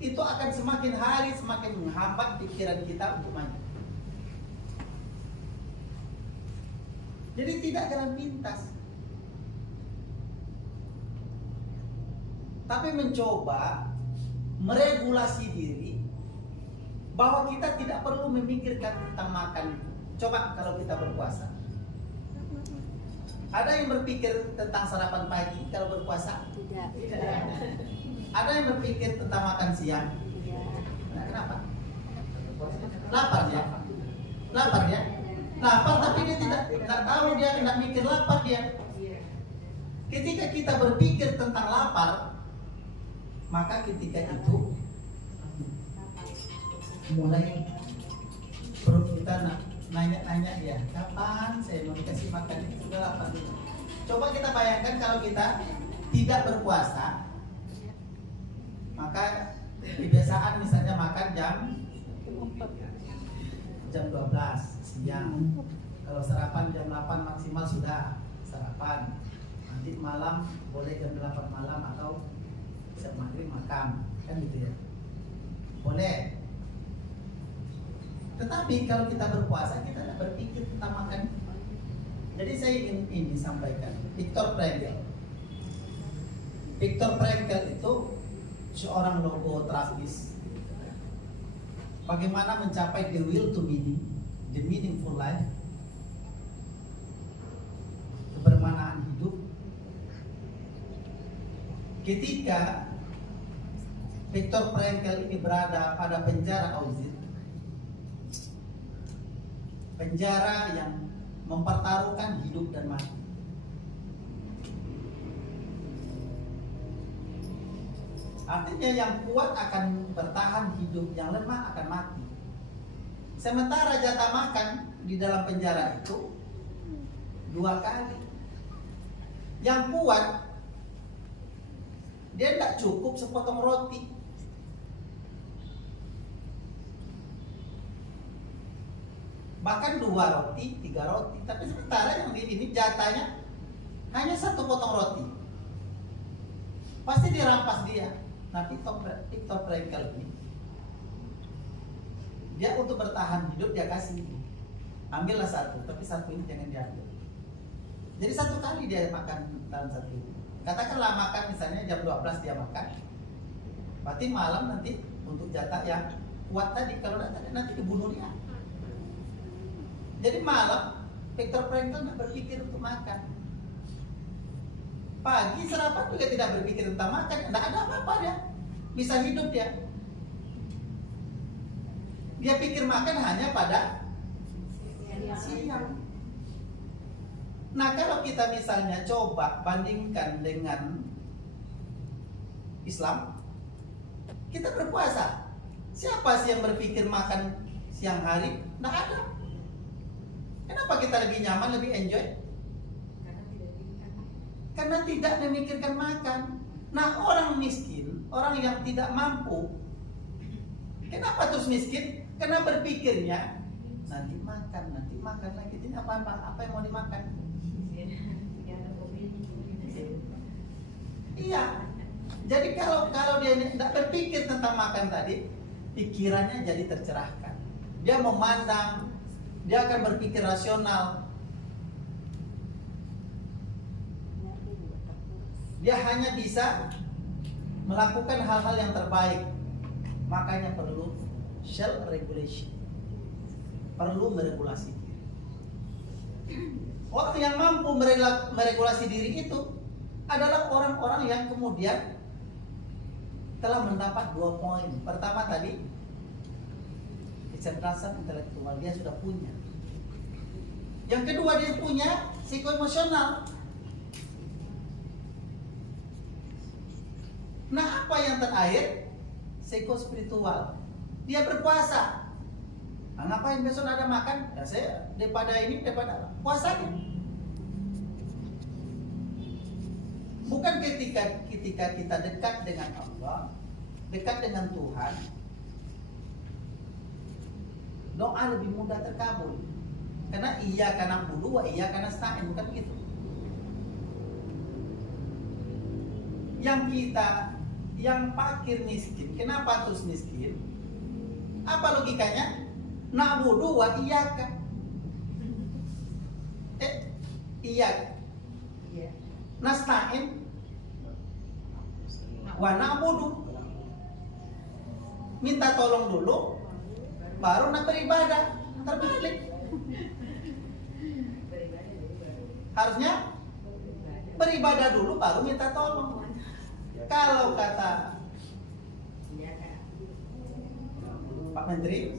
itu akan semakin hari semakin menghambat pikiran kita untuk maju. Jadi tidak jalan pintas, tapi mencoba meregulasi diri bahwa kita tidak perlu memikirkan tentang makan. Coba kalau kita berpuasa, ada yang berpikir tentang sarapan pagi kalau berpuasa? Tidak. Ada yang berpikir tentang makan siang? Tidak. Nah, kenapa? Lapar ya? Lapar tapi dia tidak tahu, dia tidak mikir lapar dia. Ketika kita berpikir tentang lapar, maka ketika itu mulai perut kita nanya dia, kapan saya mau dikasih makan? Sudah lapar dulu. Coba kita bayangkan kalau kita tidak berpuasa, maka kebiasaan misalnya makan jam 12 siang. Kalau sarapan jam 8 maksimal sudah sarapan. Nanti malam boleh jam 8 malam atau siap maghrib makan, kan gitu ya. Boleh. Tetapi kalau kita berpuasa kita tidak berpikir tentang makan. Jadi saya ingin ini sampaikan. Viktor Frankl itu seorang logoterapis. Bagaimana mencapai the will to meaning, the meaningful life, kebermanaan hidup. Ketika Viktor Frankl ini berada pada penjara Auschwitz, penjara yang mempertaruhkan hidup dan mati. Artinya yang kuat akan bertahan hidup, yang lemah akan mati. Sementara jatah makan di dalam penjara itu 2 kali. Yang kuat, dia tidak cukup sepotong roti. Bahkan 2 roti, 3 roti. Tapi sementara yang di ini jatahnya hanya 1 potong roti. Pasti dirampas dia. Nah, Viktor Frankl ini, dia untuk bertahan hidup dia kasih, ambillah 1, tapi 1 ini jangan diambil. Jadi 1 kali dia makan dalam 1 ini. Katakanlah makan misalnya jam 12 dia makan, berarti malam nanti untuk jatah yang kuat tadi, kalau nanti dibunuh dia. Jadi malam Viktor Frankl tidak berpikir untuk makan. Pagi sarapan juga tidak berpikir tentang makan, tidak ada apa-apa dia, bisa hidup dia. Dia pikir makan hanya pada siang. Nah, kalau kita misalnya coba bandingkan dengan Islam, kita berpuasa. Siapa sih yang berpikir makan siang hari? Tidak ada. Kenapa kita lebih nyaman, lebih enjoy? Karena tidak memikirkan makan. Nah, orang miskin, orang yang tidak mampu, kenapa terus miskin? Karena berpikirnya nanti makan lagi. Ini apa yang mau dimakan? Iya. Jadi kalau dia tidak berpikir tentang makan tadi, pikirannya jadi tercerahkan. Dia memandang, dia akan berpikir rasional. Dia hanya bisa melakukan hal-hal yang terbaik. Makanya perlu self regulation. Perlu meregulasi diri. Orang yang mampu meregulasi diri itu adalah orang-orang yang kemudian telah mendapat 2 poin. Pertama tadi, kecerdasan intelektual dia sudah punya. Yang kedua, dia punya psikoemosional. Nah, apa yang terakhir? Psikospiritual. Dia berpuasa. Nah, ngapain besok ada makan? Ya saya daripada puasanya. Bukan ketika kita dekat dengan Allah, dekat dengan Tuhan, doa lebih mudah terkabul. Karena iyyaka na'budu wa iyyaka nasta'in, bukan begitu? Yang fakir miskin, kenapa terus miskin? Apa logikanya? Na'budu wa iyyaka. Iya. Nasta'in wa na'budu. Minta tolong dulu, baru nak beribadah. Terbalik. Harusnya beribadah dulu, baru minta tolong. Kalau kata Pak Menteri,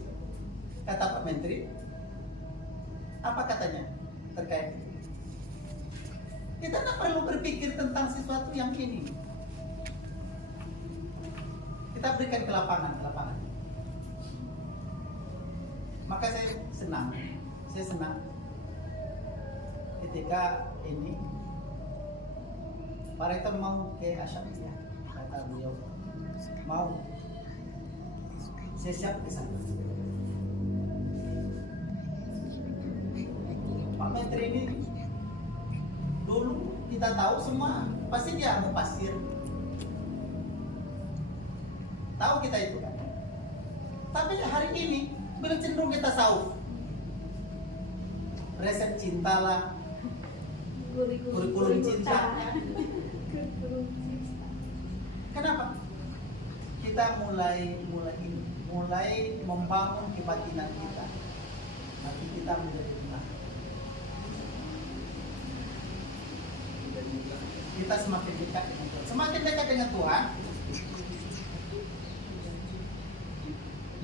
apa katanya terkait itu? Kita tidak perlu berpikir tentang sesuatu yang ini. Kita berikan ke lapangan. Maka saya senang ketika ini Pak Rektor mau ke Asyamiyah, kata beliau mau, saya siap ke sana. Pak Menteri ini dulu kita tahu semua, pasti dia mau pasir. Tahu kita itu kan. Tapi hari ini belum cenderung kita tahu. Resep cinta lah, kurikulum cinta. Kenapa? Kita mulai membangun kebatinan kita. Nanti kita menjadi benar. Kita semakin dekat dengan Tuhan. Semakin dekat dengan Tuhan,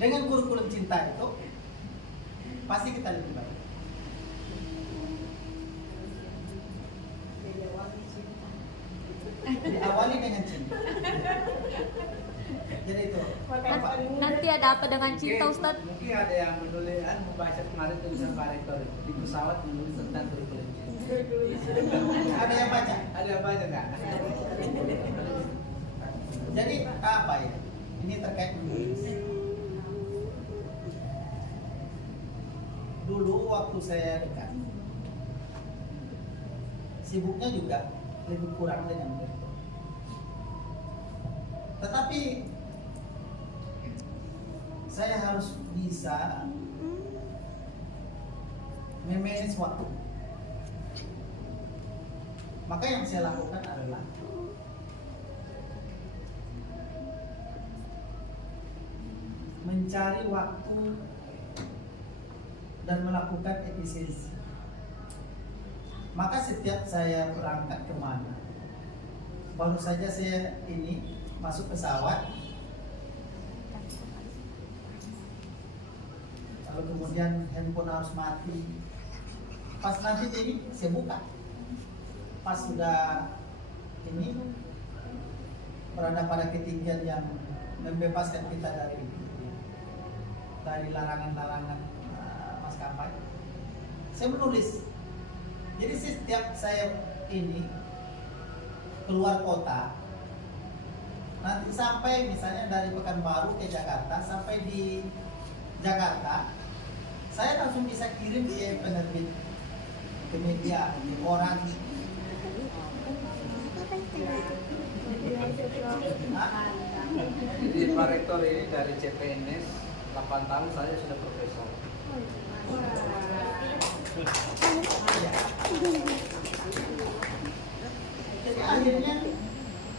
dengan kurikulum cinta itu, pasti kita lebih baik. Diawali dengan cinta. Jadi itu. Nanti ada apa dengan cinta, Ustadz? Mungkin ada yang menulis, membaca kemarin tulisan Pak Rektor di pesawat menulis tentang kurikulum cinta. Ada yang baca? Ada apa aja Kak? Jadi apa ya? Ini terkait menulis. Dulu waktu saya dekat, sibuknya juga lebih kurang dengan rektor. Tetapi saya harus bisa memanage waktu. Maka yang saya lakukan adalah mencari waktu dan melakukan efisiensi. Maka setiap saya berangkat kemana, baru saja saya ini masuk pesawat, lalu kemudian handphone harus mati. Pas nanti ini saya buka, pas sudah ini berada pada ketinggian yang membebaskan kita dari larangan-larangan maskapai, saya menulis. Jadi setiap saya ini keluar kota, nanti sampai misalnya dari Pekanbaru ke Jakarta, sampai di Jakarta, saya langsung bisa kirim ke penerbit, ke media, di koran. Jadi Pak Rektor ini dari CPNS 8 tahun saya sudah profesor. Jadi akhirnya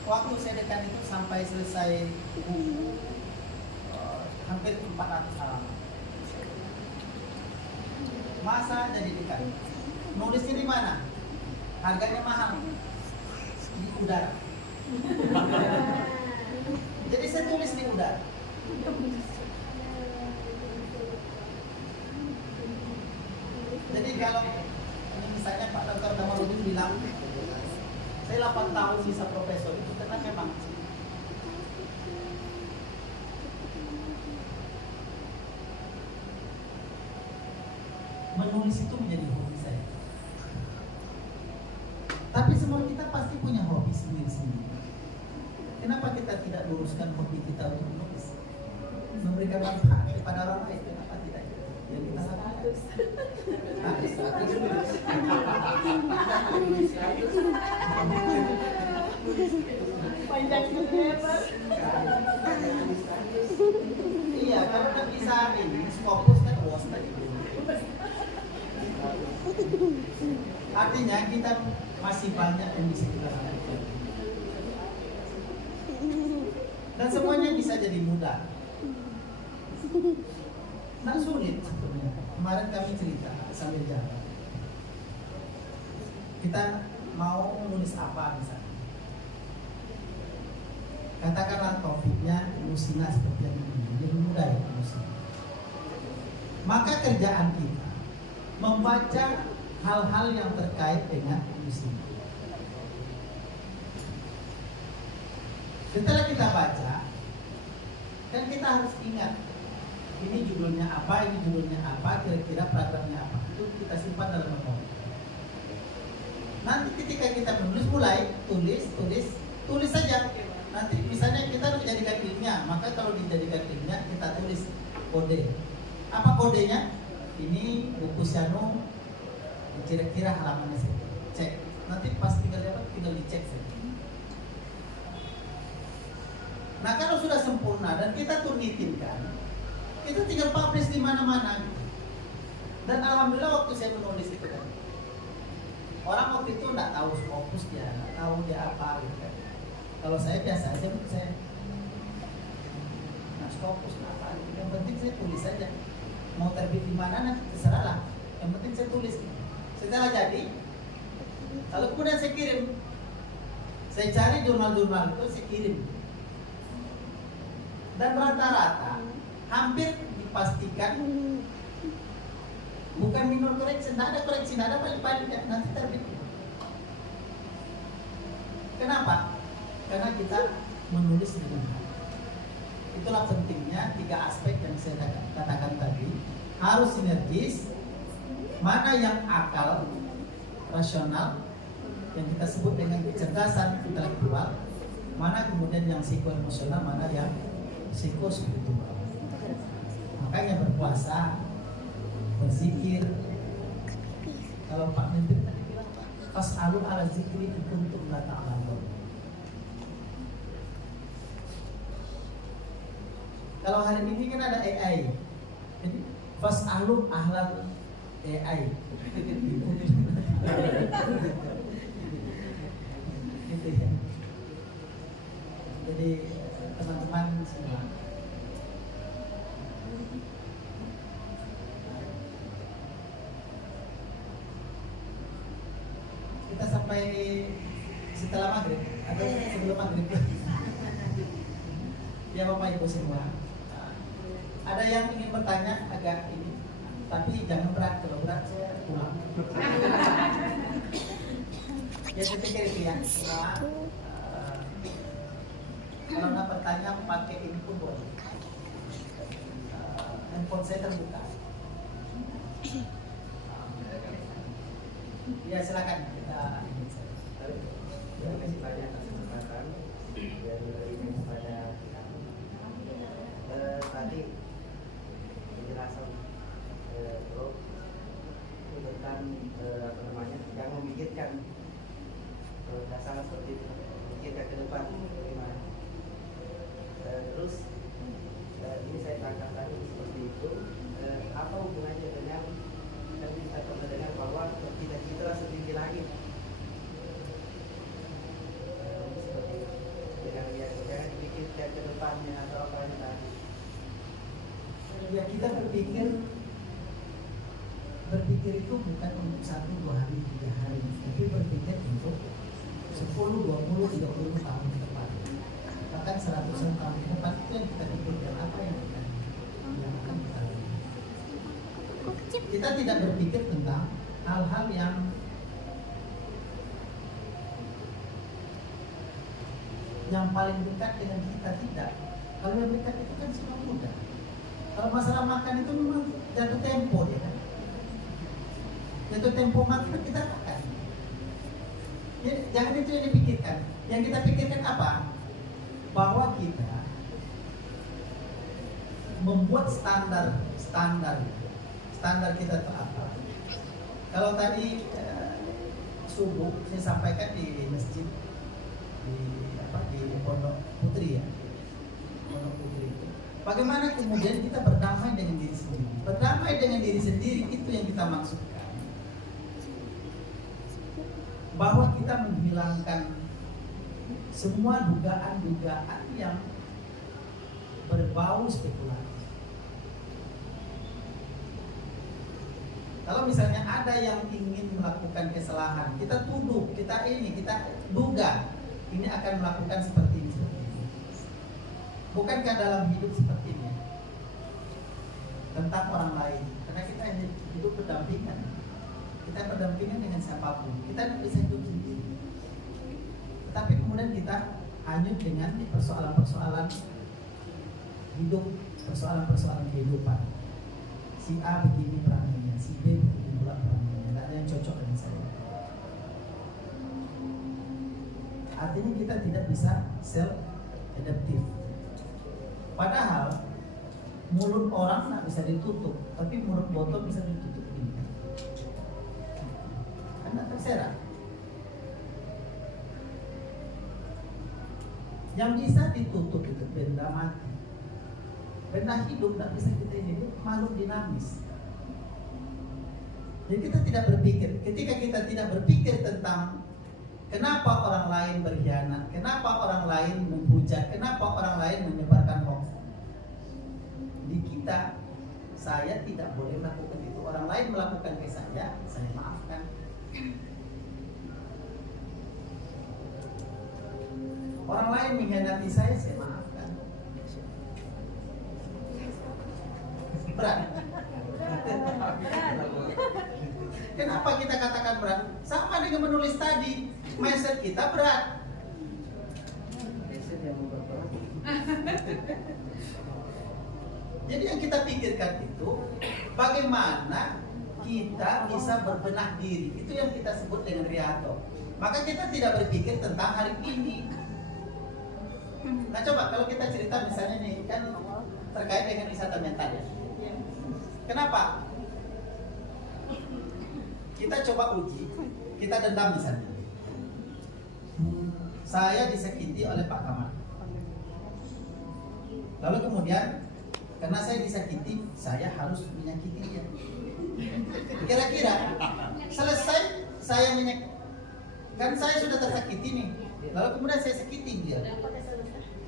waktu saya dekan itu sampai selesai buku hampir 400 halaman. Masa jadi dekan? Nulisnya di mana? Harganya mahal, di udara. Jadi saya tulis di udara. Jadi kalau misalnya Pak Dr. Kamarudin bilang saya 8 tahun bisa profesor, itu karena memang menulis itu menjadi hobi saya. Tapi semua kita pasti punya hobi sendiri-sendiri. Kenapa kita tidak luruskan hobi kita untuk menulis? Memberikan manfaat kepada orang lain, kenapa tidak? Yang kita lakukan. Iya, kalau kan bisa ini fokus kan was tadi. Artinya kita masih banyak yang bisa kita lakukan. Dan semuanya bisa jadi mudah. Tidak sulit sebetulnya. Kemarin kami cerita sambil jalan. Kita mau menulis apa misalnya. Katakanlah topiknya Lusina seperti yang ini. Jadi mudah ya Lusina. Maka kerjaan kita membaca hal-hal yang terkait dengan Lusina. Setelah kita baca, kan kita harus ingat ini judulnya apa, ini judulnya apa, kira-kira paragrafnya apa. Itu kita simpan dalam memori. Nanti ketika kita menulis, mulai tulis saja. Nanti misalnya kita harus jadikan ilmiah, maka kalau dijadikan ilmiah kita tulis kode. Apa kodenya? Ini buku Siano, kira-kira halamannya saya cek. Nanti pas tinggal dicek saja. Nah kalau sudah sempurna dan kita turnitin kan, kita tinggal publish di mana-mana. Dan alhamdulillah waktu saya menulis itu kan, orang waktu itu nggak tahu Scopus dia, nggak tahu dia apa gitu kan. Kalau saya biasa aja, saya nah Scopus apa, yang penting saya tulis saja. Mau terbit di mana nanti terserah lah. Yang penting saya tulis. Setelah jadi, lalu kemudian saya kirim. Saya cari jurnal-jurnal itu, saya kirim. Dan rata-rata hampir dipastikan bukan minor correction, tidak ada koreksi, tidak ada paling-paling nanti terbit. Kenapa? Karena kita menulis dengan hati. Itulah pentingnya 3 aspek yang saya katakan tadi. Harus sinergis, mana yang akal, rasional yang kita sebut dengan kecerdasan intelektual, mana kemudian yang psikoemosional, mana yang psikospiritual. Makanya berpuasa, berzikir. Kalau Pak Menteri tadi bilang, fas'alu ala zikri in kuntum la ta'lamun. Kalau hari ini kan ada AI, jadi fas'alu ahlal AI. Gitu ya. Jadi teman-teman semua, kita sampai setelah maghrib atau sebelum maghrib. Ya Bapak Ibu semua, ada yang ingin bertanya agak ini, tapi jangan berat, kalau berat saya pulang. Ya saya pikir itu ya. Kalau nak bertanya pakai ini pun boleh. Handphone saya terbuka. Ya silakan kita. Terima kasih banyak atas kesempatan dan ini kepada tadi penjelasan Bro itu tentang apa namanya yang memikirkan dasar seperti itu, memikirkan ke depan bagaimana. Terus ini saya tangkap tadi seperti itu, apa hubungannya dengan yang kita pernah dengar bahwa cita-cita setinggi langit. Seperti itu. Dengan dia jangan dipikirkan ke depannya atau apa yang tadi. Ya kita berpikir itu bukan untuk 1, 2 hari, 3 hari, tapi berpikir untuk 10, 20, 30 tahun ke depan, bahkan 100 tahun ke depan. Itu yang kita pikirkan, apa yang akan kita lakukan. Kita tidak berpikir tentang hal-hal yang paling dekat dengan kita, tidak. Kalau yang dekat itu kan semua mudah. Kalau masalah makan itu memang jatuh tempo ya kan. Jatuh tempo makan kita makan. Ya, jangan itu yang dipikirkan. Yang kita pikirkan apa? Bahwa kita membuat standar kita itu apa? Kalau tadi subuh saya sampaikan di masjid di Pondok Putri ya, Pondok Putri itu. Bagaimana kemudian kita berdamai dengan diri sendiri? Berdamai dengan diri sendiri itu yang kita maksudkan. Bahwa kita menghilangkan semua dugaan-dugaan yang berbau spekulasi. Kalau misalnya ada yang ingin melakukan kesalahan, kita tuduh, kita duga ini akan melakukan seperti ini. Bukankah dalam hidup seperti ini tentang orang lain? Karena kita hidup berdampingan. Kita berdampingan dengan siapapun. Kita tidak bisa hidup sendiri. Tetapi kemudian kita hanyut dengan persoalan-persoalan hidup, persoalan-persoalan kehidupan. Si A begini perannya, si B begini pula perannya. Tidak ada yang cocok dengan saya. Artinya kita tidak bisa self-adaptive. Padahal mulut orang tidak bisa ditutup, tapi mulut botol bisa ditutup ini. Karena terserah. Yang bisa ditutup itu benda mati. Benda hidup tidak bisa kita hidup, makhluk dinamis. Jadi kita tidak berpikir. Ketika kita tidak berpikir tentang kenapa orang lain berkhianat, kenapa orang lain menghujat, kenapa orang lain menyebarkan hoax. Di kita, saya tidak boleh melakukan itu. Orang lain melakukan ke saya maafkan. Orang lain mengkhianati saya maafkan. Berat. Kenapa kita katakan berat? Sama dengan menulis tadi, mindset kita berat. Jadi yang kita pikirkan itu bagaimana kita bisa berbenah diri. Itu yang kita sebut dengan riato. Maka kita tidak berpikir tentang hari ini. Nah coba kalau kita cerita misalnya nih, kan terkait dengan wisata mental ya. Kenapa? Kita coba uji, kita dendam misalnya. Saya disakiti oleh Pak Kamal. Lalu kemudian karena saya disakiti, saya harus menyakiti dia. Kira-kira selesai saya menyakiti, kan saya sudah tersakiti nih. Lalu kemudian saya sakiti dia.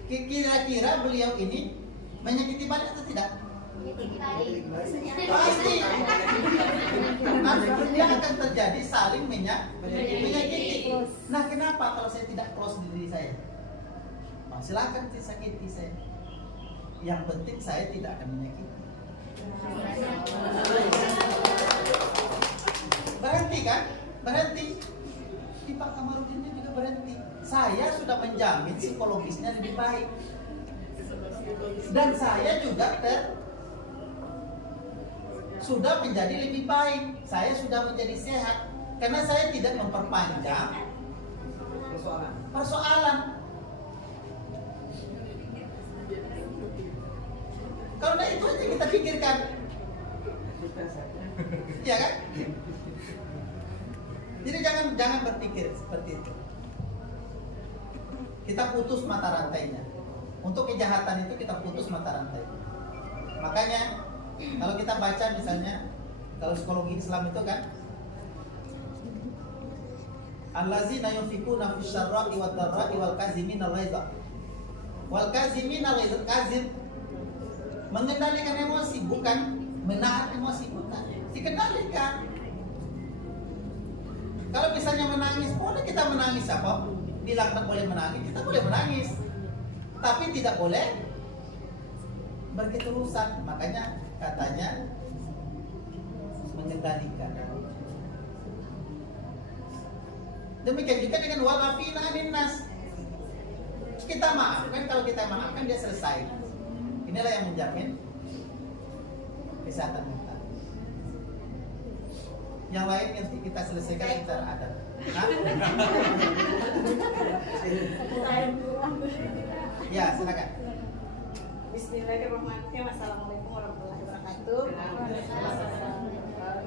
Kira-kira beliau ini menyakiti balik atau tidak? Pasti. Artinya akan terjadi saling menyakiti. Nah, kenapa kalau saya tidak close diri saya? Nah, silakan disakiti saya. Yang penting saya tidak akan menyakiti. Berhenti kan? Berhenti. Di Pak Kamarudinnya juga berhenti. Saya sudah menjamin psikologisnya lebih baik. Dan saya juga sudah menjadi lebih baik. Saya sudah menjadi sehat. Karena saya tidak memperpanjang persoalan. Karena itu aja kita pikirkan. Iya kan? Jadi jangan berpikir seperti itu. Kita putus mata rantainya. Untuk kejahatan itu kita putus mata rantai. Makanya kalau kita baca misalnya, kalau psikologi Islam itu kan, allazina yunfikuna fis syarra'i wad dharra'i wal kazimin al-ghaidha. Wal kazimin al-ghaidha, kazim mengendalikan emosi, bukan menahan emosi, bukan. Dikendalikan. Kalau misalnya menangis, boleh kita menangis apa? Bilang tak boleh menangis, kita boleh menangis. Tapi tidak boleh berketerusan. Makanya katanya mengendalikan. Demikian juga dengan waqafina anin nas. Kita maafkan, kalau kita maafkan dia selesai. Inilah yang menjamin kesehatan mental. Yang lain nanti kita selesaikan secara adat. Ya, silakan. Bismillahirrahmanirrahim. Assalamualaikum warahmatullahi wabarakatuh.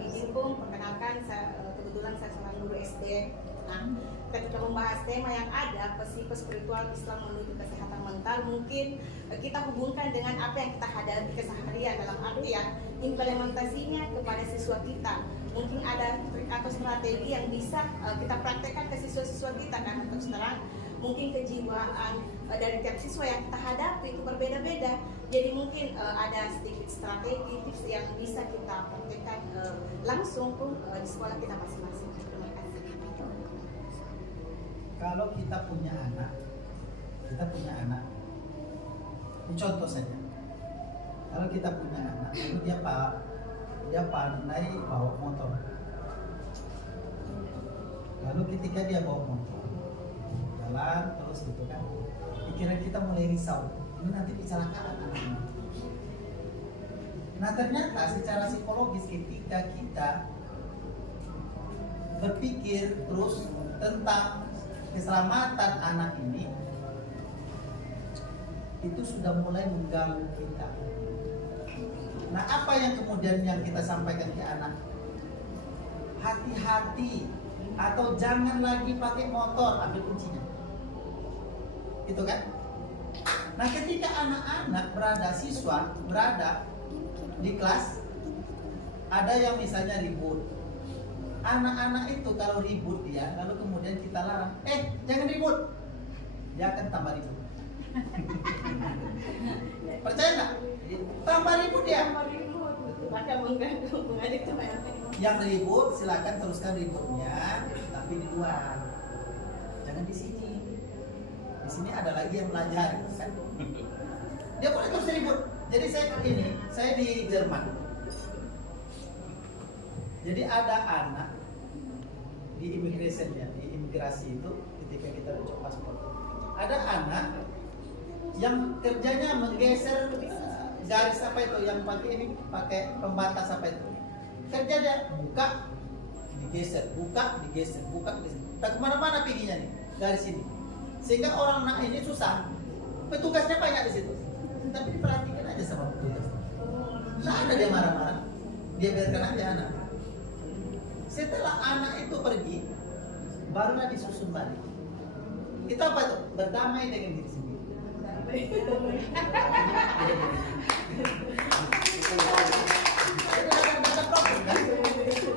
Izin Bung, perkenalkan kebetulan saya seorang guru SD. Nah, ketika membahas tema yang ada psikospiritual Islam menuju kesehatan mental, mungkin kita hubungkan dengan apa yang kita hadapi keseharian, dalam artian implementasinya kepada siswa kita. Mungkin ada trik atau strategi yang bisa kita praktekkan ke siswa-siswa kita, karena terus terang mungkin kejiwaan dari tiap siswa yang kita hadapi itu berbeda-beda. Jadi mungkin ada sedikit strategi, tips yang bisa kita praktekkan langsung pun di sekolah kita masing-masing. Terima kasih. Kalau kita punya anak, ini contoh saja. Kalau kita punya anak, lalu dia pandai bawa motor. Lalu ketika dia bawa motor, jalan terus gitu kan, pikiran kita mulai risau. Ini nanti kecelakaan anaknya. Nah ternyata secara psikologis ketika kita berpikir terus tentang keselamatan anak ini, itu sudah mulai mengganggu kita. Nah apa yang kemudian yang kita sampaikan ke anak? Hati-hati, atau jangan lagi pakai motor, ambil kuncinya. Gitu kan? Nah ketika anak-anak siswa berada di kelas, ada yang misalnya ribut. Anak-anak itu kalau ribut dia, lalu kemudian kita larang, jangan ribut, dia akan tambah ribut. Percaya nggak? Tambah ribut dia. Maka mengganggu mengadik teman. Yang ribut silakan teruskan ributnya, tapi di luar, jangan di sini. Di sini ada lagi yang belajar, kan? Dia boleh terus ribut. Jadi saya di Jerman. Jadi ada anak di imigrasi itu ketika kita ucap paspor, ada anak yang kerjanya menggeser garis apa itu yang pakai pembatas apa itu, kerja dia buka, digeser, buka, digeser, buka, digeser. Tak kemana-mana perginya nih dari sini. Sehingga orang nak ini susah. Petugasnya banyak di situ. Tapi diperhatikan aja sama petugas. Nggak ada dia marah-marah. Dia biarkan aja anak. Setelah anak itu pergi, barulah disusun balik. Kita apa tuh? Berdamai dengan diri sendiri.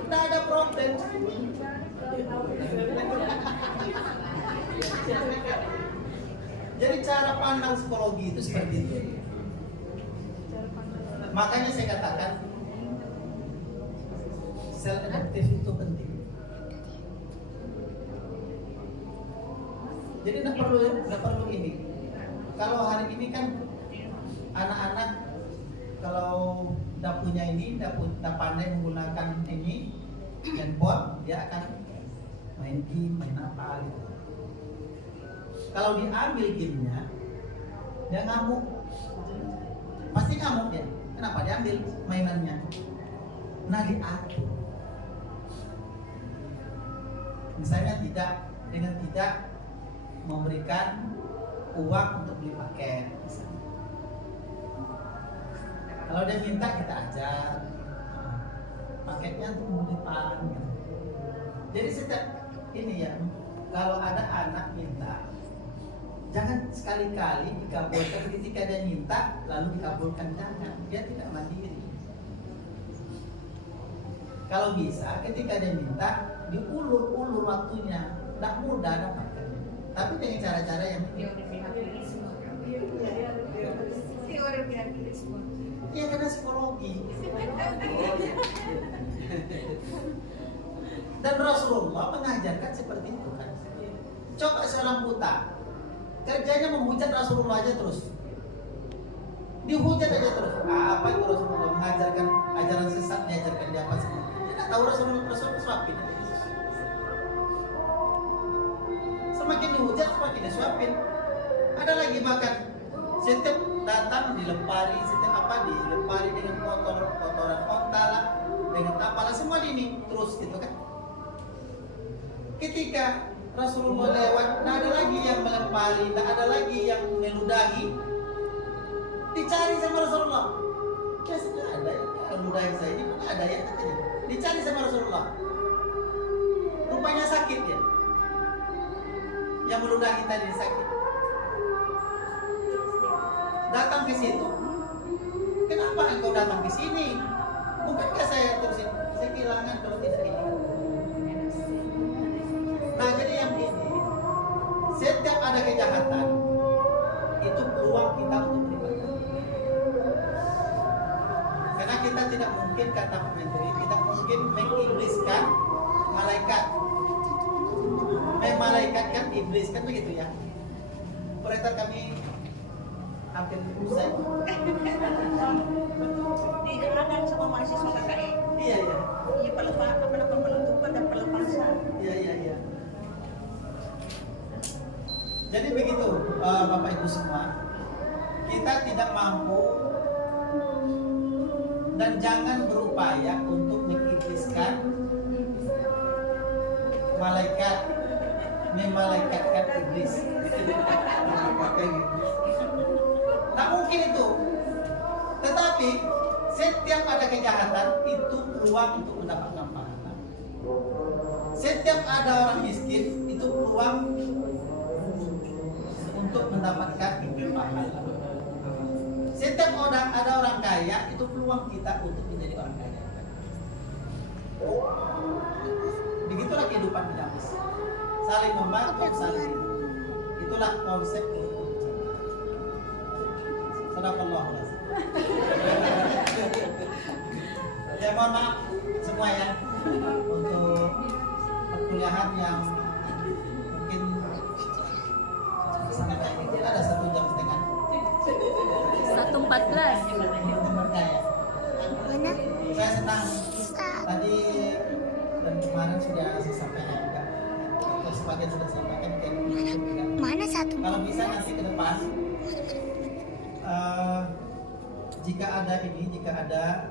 Tidak ada problem. Jadi cara pandang psikologi itu seperti itu. Makanya saya katakan self adaptive itu penting. Jadi tidak perlu ini. Kalau hari ini kan anak-anak kalau tidak punya ini, tidak pandai menggunakan ini handphone, dia akan main game, main apa gitu. Kalau diambil gamenya, dia ngamuk, pasti ngamuk dia. Kenapa diambil mainannya? Nah diatur. Misalnya dengan tidak memberikan uang untuk beli paket. Misalnya. Kalau dia minta kita ajar, paketnya untuk membeli pan. Gitu. Jadi setiap ini ya, kalau ada anak minta, jangan sekali-kali dikabulkan. Ketika dia minta lalu dikabulkan, jangan. Dia tidak mandiri. Kalau bisa ketika dia minta diulur-ulur waktunya, tidak mudah dapatkannya. Tapi dengan cara-cara yang iya karena psikologi. Dan Rasulullah mengajarkan seperti itu kan. Coba seorang buta kerjanya menghujat Rasulullah aja terus. Dihujat aja terus. Apa itu Rasulullah mengajarkan ajaran sesat, diajarkan dia apa semua. Dia tidak tahu Rasulullah suapin. Semakin dihujat semakin disuapin. Ada lagi makan. Setiap datang dilempari, setiap apa dilempari dengan kotoran onta lah, dengan apalah semua ini terus gitu kan. Ketika Rasulullah lewat, tidak ada lagi yang melempari, tidak ada lagi yang meludahi. Dicari sama Rasulullah. Biasanya ada yang meludahi saya ini, pun ada ya katanya. Dicari sama Rasulullah. Rupanya sakit ya. Yang meludahi tadi sakit. Datang ke situ. Kenapa engkau datang ke sini? Bukankah saya terusin? Saya kehilangan kalau tidak ini. Nah jadi yang ini, setiap ada kejahatan itu peluang kita untuk beribadah. Karena kita tidak mungkin, kata Menteri, tidak mungkin mengibliskan malaikat, memalaikatkan iblis kan begitu ya. Proyektor kami hampir selesai. Diadakan sama mahasiswa KKN. Iya. Iya penutupan dan pelepasan. Iya. Jadi begitu Bapak Ibu semua, kita tidak mampu dan jangan berupaya untuk mengibliskan malaikat, memalaikatkan iblis. Nah mungkin itu, tetapi setiap ada kejahatan itu peluang untuk mendapatkan pahala. Setiap ada orang miskin itu peluang untuk mendapatkan pahala. Setiap ada orang kaya itu peluang kita untuk menjadi orang kaya. Begitulah kehidupan dinamis. Saling membantu, saling itulah konsep kehidupan. Sadaqallahu lazim. Ya mohon maaf semua ya untuk perkuliahan yang mungkin sangat baik itu ada 1 jam setengah. 1:14. Mana? Saya senang tadi dan kemarin sudah saya sampaikan juga. Untuk sebagian sudah sampaikan Mana satu? Kalau bisa nanti ke depan jika ada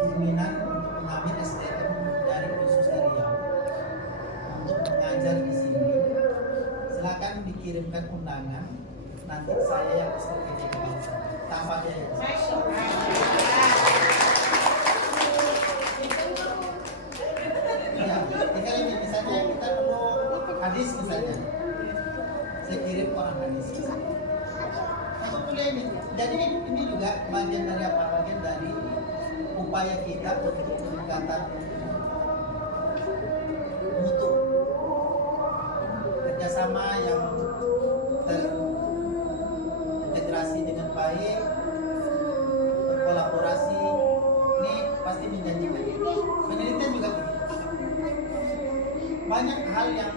keinginan untuk mengambil SDM dari Universitas Riau untuk mengajar di sini, silakan dikirimkan undangan. Nanti saya yang SPPD tanpa biaya. Ya, tinggal ini misalnya kita perlu hadis misalnya, saya kirim orang hadis. Untuk kuliah ini, jadi ini juga bagian dari apa? Bagian dari upaya kita untuk peningkatan mutu, kerjasama yang terintegrasi dengan baik, berkolaborasi. Ini pasti menjanjikan. Penelitian juga begitu. Banyak hal yang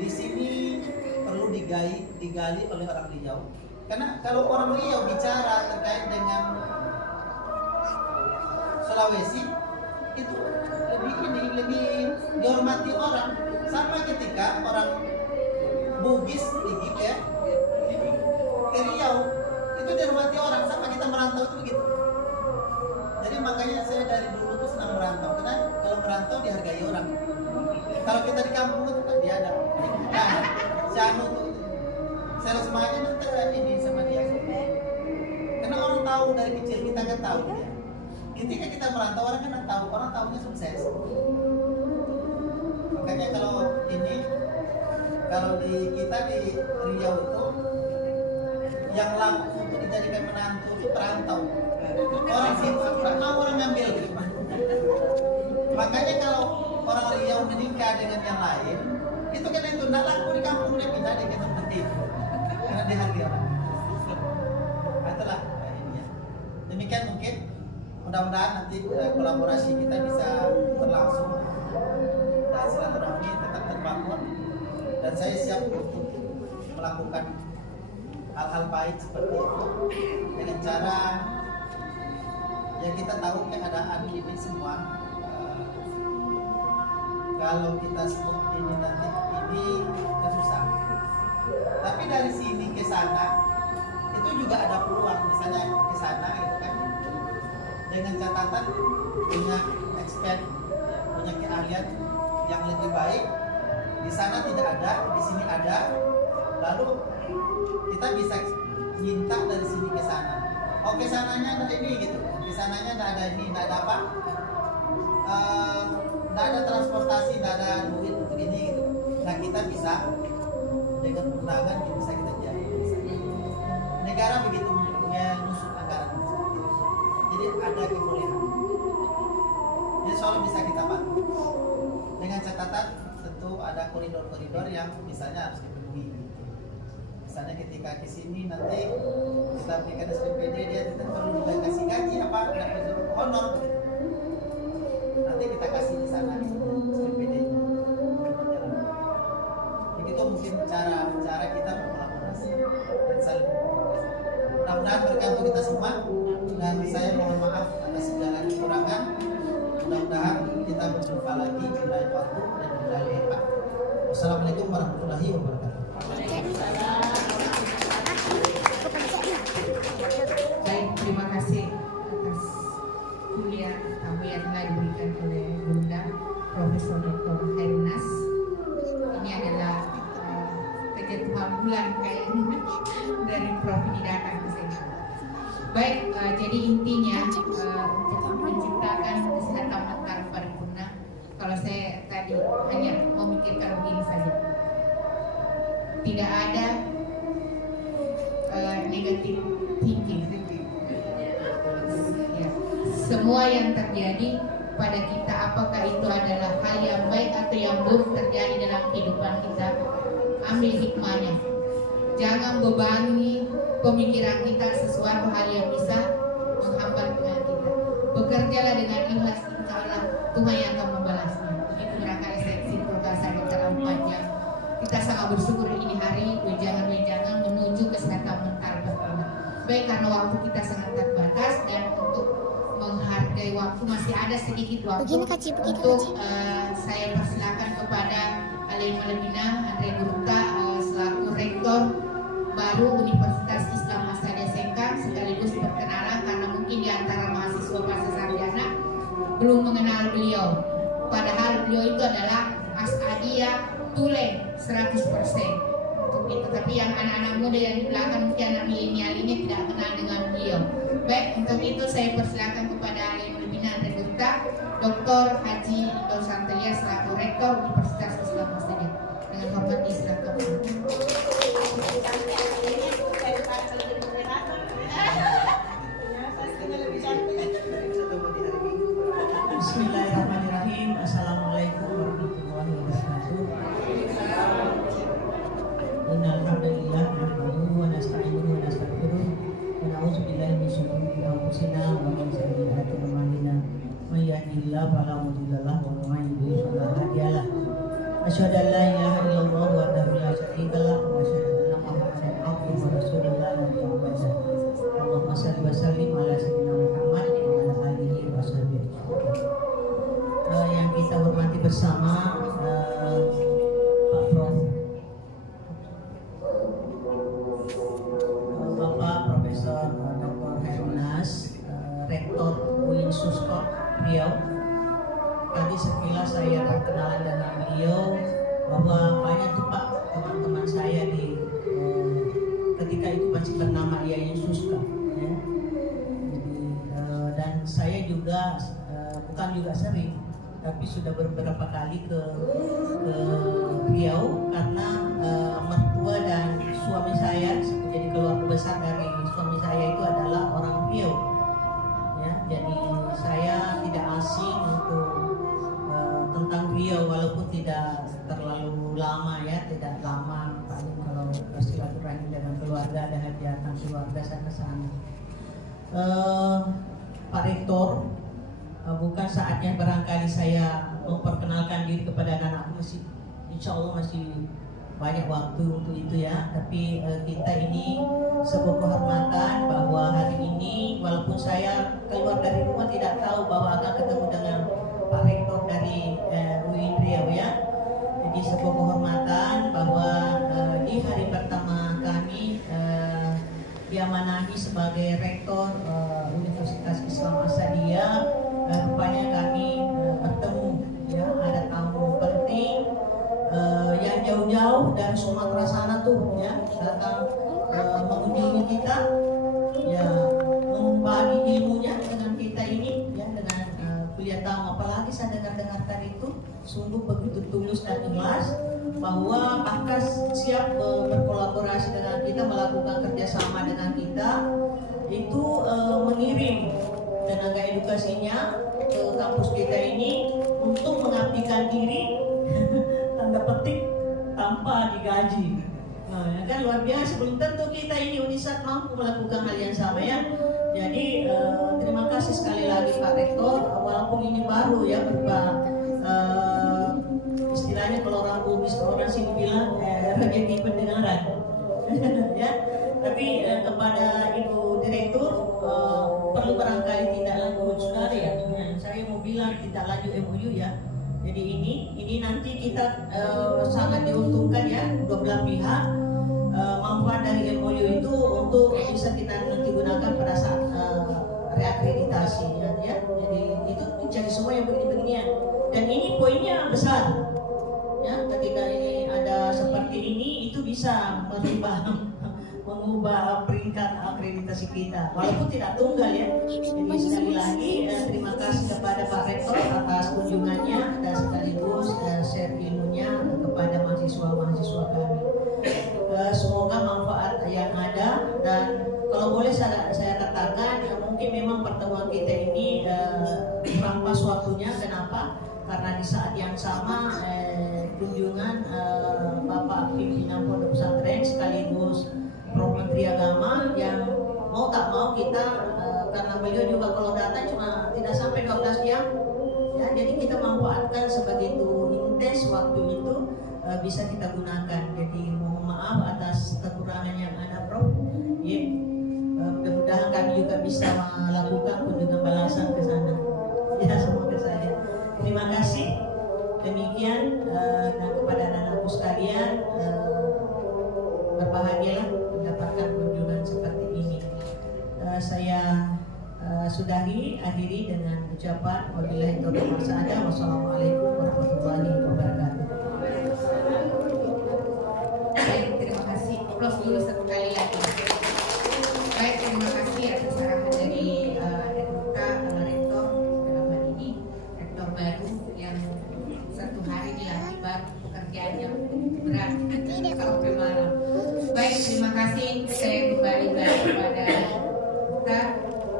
di sini perlu digali oleh orang Riau. Karena kalau orang Riau bicara terkait dengan Sulawesi, itu lebih dihormati orang. Sampai ketika orang Bugis pergi ke Riau, itu dihormati orang. Sampai kita merantau itu begitu. Jadi makanya saya dari dulu tuh senang merantau. Karena kalau merantau dihargai orang. Kalau kita di kampung itu kan dia ada. Nah, si Anu tuh saya semuanya nanti ini sama dia. Karena orang tahu dari kecil, kita kan tahu dia. Ketika kita merantau, orang kan tahu, orang tahunya sukses. Makanya kalau di kita di Riau itu yang laku untuk dijadikan menantu itu perantau. Orang situ mau orang ngambil. Makanya kalau orang Riau menikah dengan yang lain, itu kan itu tidak laku di kampung, dia pindah dia ke tempat itu. Karena dihargai orang. Itulah ini ya. Demikian mungkin. Mudah-mudahan nanti kolaborasi kita bisa berlangsung dan silaturahmi tetap terbangun, dan saya siap untuk melakukan hal-hal baik seperti itu dengan cara yang kita tahu keadaan ini semua. Kalau kita sebut ini nanti ini susah, tapi dari sini ke sana itu juga ada peluang. Misalnya ke sana gitu kan, dengan catatan punya expert, punya keahlian yang lebih baik. Di sana tidak ada, di sini ada. Lalu kita bisa minta dari sini ke sana. Oh, ke sananya ada ini gitu, ke sananya tidak ada ini, tidak ada apa, tidak ada transportasi, tidak ada duit untuk ini gitu. Nah, kita bisa dengan undangan bisa kita jadi. Negara begitu menyusun anggaran. Jadi ada kebolehan. Jadi soal bisa kita bantu. Dengan catatan tentu ada koridor-koridor yang misalnya harus dipenuhi. Misalnya ketika ke sini nanti kita berikan SPPD, dia tidak perlu dikasih gaji apa, dapat honor gitu. Nanti kita kasih di sana SPPD. Begitu mungkin cara kita berkolaborasi dan saling. Mudah-mudahan berkah untuk kita semua, dan saya mohon maaf atas segala kekurangan. Mudah-mudahan kita berjumpa lagi di lain waktu dan di lain tempat. Wassalamualaikum warahmatullahi wabarakatuh. Baik, terima kasih atas kuliah tamu yang telah diberikan oleh Bunda Profesor Dr. Hairunas. Ini adalah kejatuhan bulan kayaknya dari Prof ini datang ke sini. Baik, jadi intinya untuk menciptakan kesehatan mental paripurna, kalau saya tadi hanya memikirkan begini saja, tidak ada negatif thinking. Ya. Semua yang terjadi pada kita, apakah itu adalah hal yang baik atau yang buruk terjadi dalam kehidupan kita, ambil hikmahnya. Jangan bebani pemikiran kita sesuatu hal yang bisa menghambat dengan kita. Bekerjalah dengan ikhlas, insya Allah Tuhan yang akan membalasnya. Begitu barangkali saya simpulkan saja dalam panjang. Kita sangat bersyukur ini hari wejangan-wejangan menuju kesehatan mental bersama. Baik, karena waktu kita sangat terbatas dan untuk menghargai waktu, masih ada sedikit waktu untuk saya persilakan kepada Alim Malebina Andre Gurta selaku Rektor baru Universitas Islam Asada Sengkang, sekaligus perkenalan karena mungkin di antara mahasiswa pasca sarjana belum mengenal beliau. Padahal beliau itu adalah As'adiyah Tulen 100%. Untuk itu, tapi yang anak-anak muda yang di belakang mungkin anak milenial ini tidak kenal dengan beliau. Baik, untuk itu saya persilakan kepada Alim Pembinaan dan Duta Dr. Haji Indo Santelia selaku Rektor Universitas Islam Muslim. Dengan hormat disilakan. Bismillahirrahmanirrahim. Assalamualaikum warahmatullahi wabarakatuh. Innal hamdalillah nahmaduhu wa nasta'inuhu wa nastaghfiruh wa na'udzu billahi min shururi anfusina wa min sayyiati a'malina. May yahdihillahu fala mudilla lahu wa may yudlil fala hadiya lahu. Asyhadu an la ilaha illallah wahdahu la syarika lahu wa asyhadu anna Muhammadan abduhu wa rasuluhu la nabiyya ba'dahu. Allahumma shalli wa sallim ala sayyidina Muhammad wa ala alihi wa sahbihi. Yang kita hormati bersama Pak Prof, Bapak Profesor Dr. Hernas, Rektor UIN Suskop Riau. Tadi sekilas saya berkenalan dengan beliau bahwa banyak tuh Pak teman-teman saya di ketika itu masih bernama IAIN Suskop ya. Jadi, dan saya juga bukan juga sering, tapi sudah beberapa kali ke Riau karena mertua dan suami saya, jadi keluarga besar dari suami saya itu adalah orang Riau ya. Jadi saya tidak asing untuk tentang Riau walaupun tidak terlalu lama ya, tidak lama, paling kalau bersilaturahmi dengan keluarga ada hajatan keluarga sana. Pak Rektor, bukan saatnya barangkali saya memperkenalkan diri kepada anak-anak, masih insya Allah masih banyak waktu untuk itu ya. Tapi kita ini sebuah kehormatan bahwa hari ini walaupun saya keluar dari rumah tidak tahu bahwa akan ketemu dengan Pak Rektor dari UIN Riau ya. Jadi sebuah kehormatan bahwa di hari pertama kami diamanahi sebagai Rektor Universitas Islam Asadiah. Rupanya kami bertemu ya, ada tamu penting yang jauh-jauh dari Sumatera sana tuh ya, datang mengunjungi kita ya, membagi ilmunya dengan kita ini ya, dengan kuliah tamu. Apalagi saya dengar tadi itu sungguh begitu tulus dan ikhlas bahwa bahkan siap berkolaborasi dengan kita, melakukan kerjasama dengan kita, itu mengirim tenaga edukasinya ke kampus kita ini untuk mengabdikan diri tanda petik tanpa digaji. Nah, ya kan luar biasa. Belum tentu kita ini Unisat mampu melakukan hal yang sama ya. Jadi terima kasih sekali lagi Pak Rektor. Walaupun ini baru ya berupa istilahnya kalau orang Bugis, orang sini bilang rezeki pendengaran ya. Tapi kepada Ibu Direktur perlu barangkali tidak lanjut sekali ya. Saya mau bilang tidak lanjut MOU ya. Jadi ini nanti kita sangat diuntungkan ya, dua belah pihak. Manfaat dari MOU itu untuk bisa kita nanti gunakan pada saat reakreditasi ya. Jadi itu jadi semua yang begini-beginian. Dan ini poinnya besar ya. Ketika ini ada seperti ini, itu bisa mengubah peringkat akreditasi kita walaupun tidak tunggal ya. Jadi sekali lagi terima kasih kepada Pak Rektor atas kunjungannya dan sekaligus share ilmunya kepada mahasiswa-mahasiswa kami. Semoga manfaat yang ada, dan kalau boleh saya katakan mungkin memang pertemuan kita ini kurang pas waktunya. Kenapa? Karena di saat yang sama kunjungan Bapak Pimpinan Pondok Pesantren sekaligus Prof. Menteri Agama yang mau tak mau kita karena beliau juga kalau datang cuma tidak sampai 12 jam ya, jadi kita manfaatkan sebegitu intens waktu itu bisa kita gunakan. Jadi mohon maaf atas kekurangan yang ada Prof. Ya, mudah-mudahan kami juga bisa melakukan kunjungan balasan ke sana ya, semoga saja. Terima kasih. Demikian dan kepada anak-anakku sekalian, berbahagialah mendapatkan kunjungan seperti ini. Saya akhiri dengan ucapan wabillahi taufiq wal hidayah. Wassalamualaikum warahmatullahi wabarakatuh. Baik, terima kasih. Aplaus dulu satu kali lagi. Baik, terima kasih atas arahan dari Rektor dalam hal ini Rektor baru yang satu hari dilatih baru pekerjaan yang berat sampai malam. Baik, terima kasih. Saya kembali kepada kita.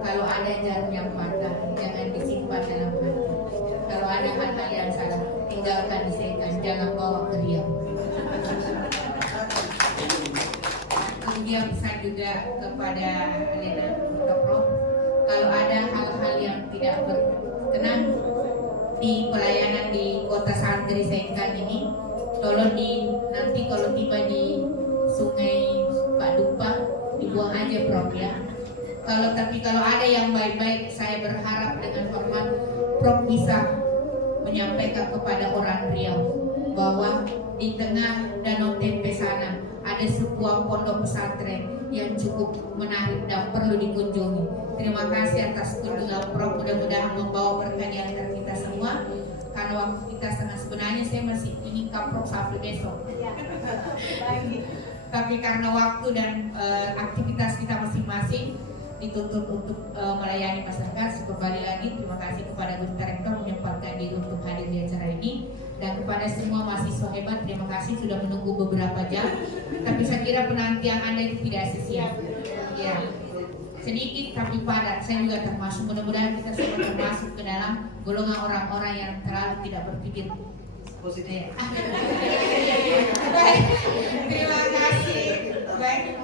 Kalau ada jarum yang patah, jangan disimpan dalam hati. Kalau ada hal-hal yang salah, tinggalkan di setan, jangan bawa ke Riau. Kemudian bisa juga kepada Alena Prof. Kalau ada hal-hal yang tidak berkenan di pelayanan di kota santri Sengkang ini, tolong nanti kalau tiba di Sungai Pak Dupa dibuang aja Prof ya. Kalau ada yang baik-baik, saya berharap dengan hormat Prof bisa menyampaikan kepada orang Riau bahwa di tengah Danau Tempe sana ada sebuah pondok pesantren yang cukup menarik dan perlu dikunjungi. Terima kasih atas kunjungan Prof. Mudah-mudahan membawa berkah di antara kita semua. Karena waktu kita sebenarnya saya masih ingin Prof sampai besok. Tapi karena waktu dan aktivitas kita masing-masing dituntut untuk melayani masyarakat. Kembali lagi terima kasih kepada Guntur Rektor menyempatkan diri untuk hadir di acara ini, dan kepada semua mahasiswa hebat terima kasih sudah menunggu beberapa jam. Tapi saya kira penantian Anda itu tidak sia-sia. Ya, sedikit tapi padat. Saya juga termasuk. Mudah-mudahan kita semua termasuk ke dalam golongan orang-orang yang terlalu tidak berpikir positif. Baik, terima kasih. Baik,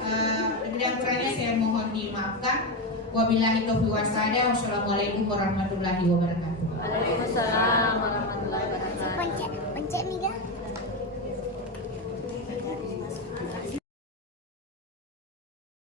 lebih kurangnya saya mohon dimaafkan. Wabillahi taufiq wal hidayah. Wassalamualaikum warahmatullahi wabarakatuh. Waalaikumsalam.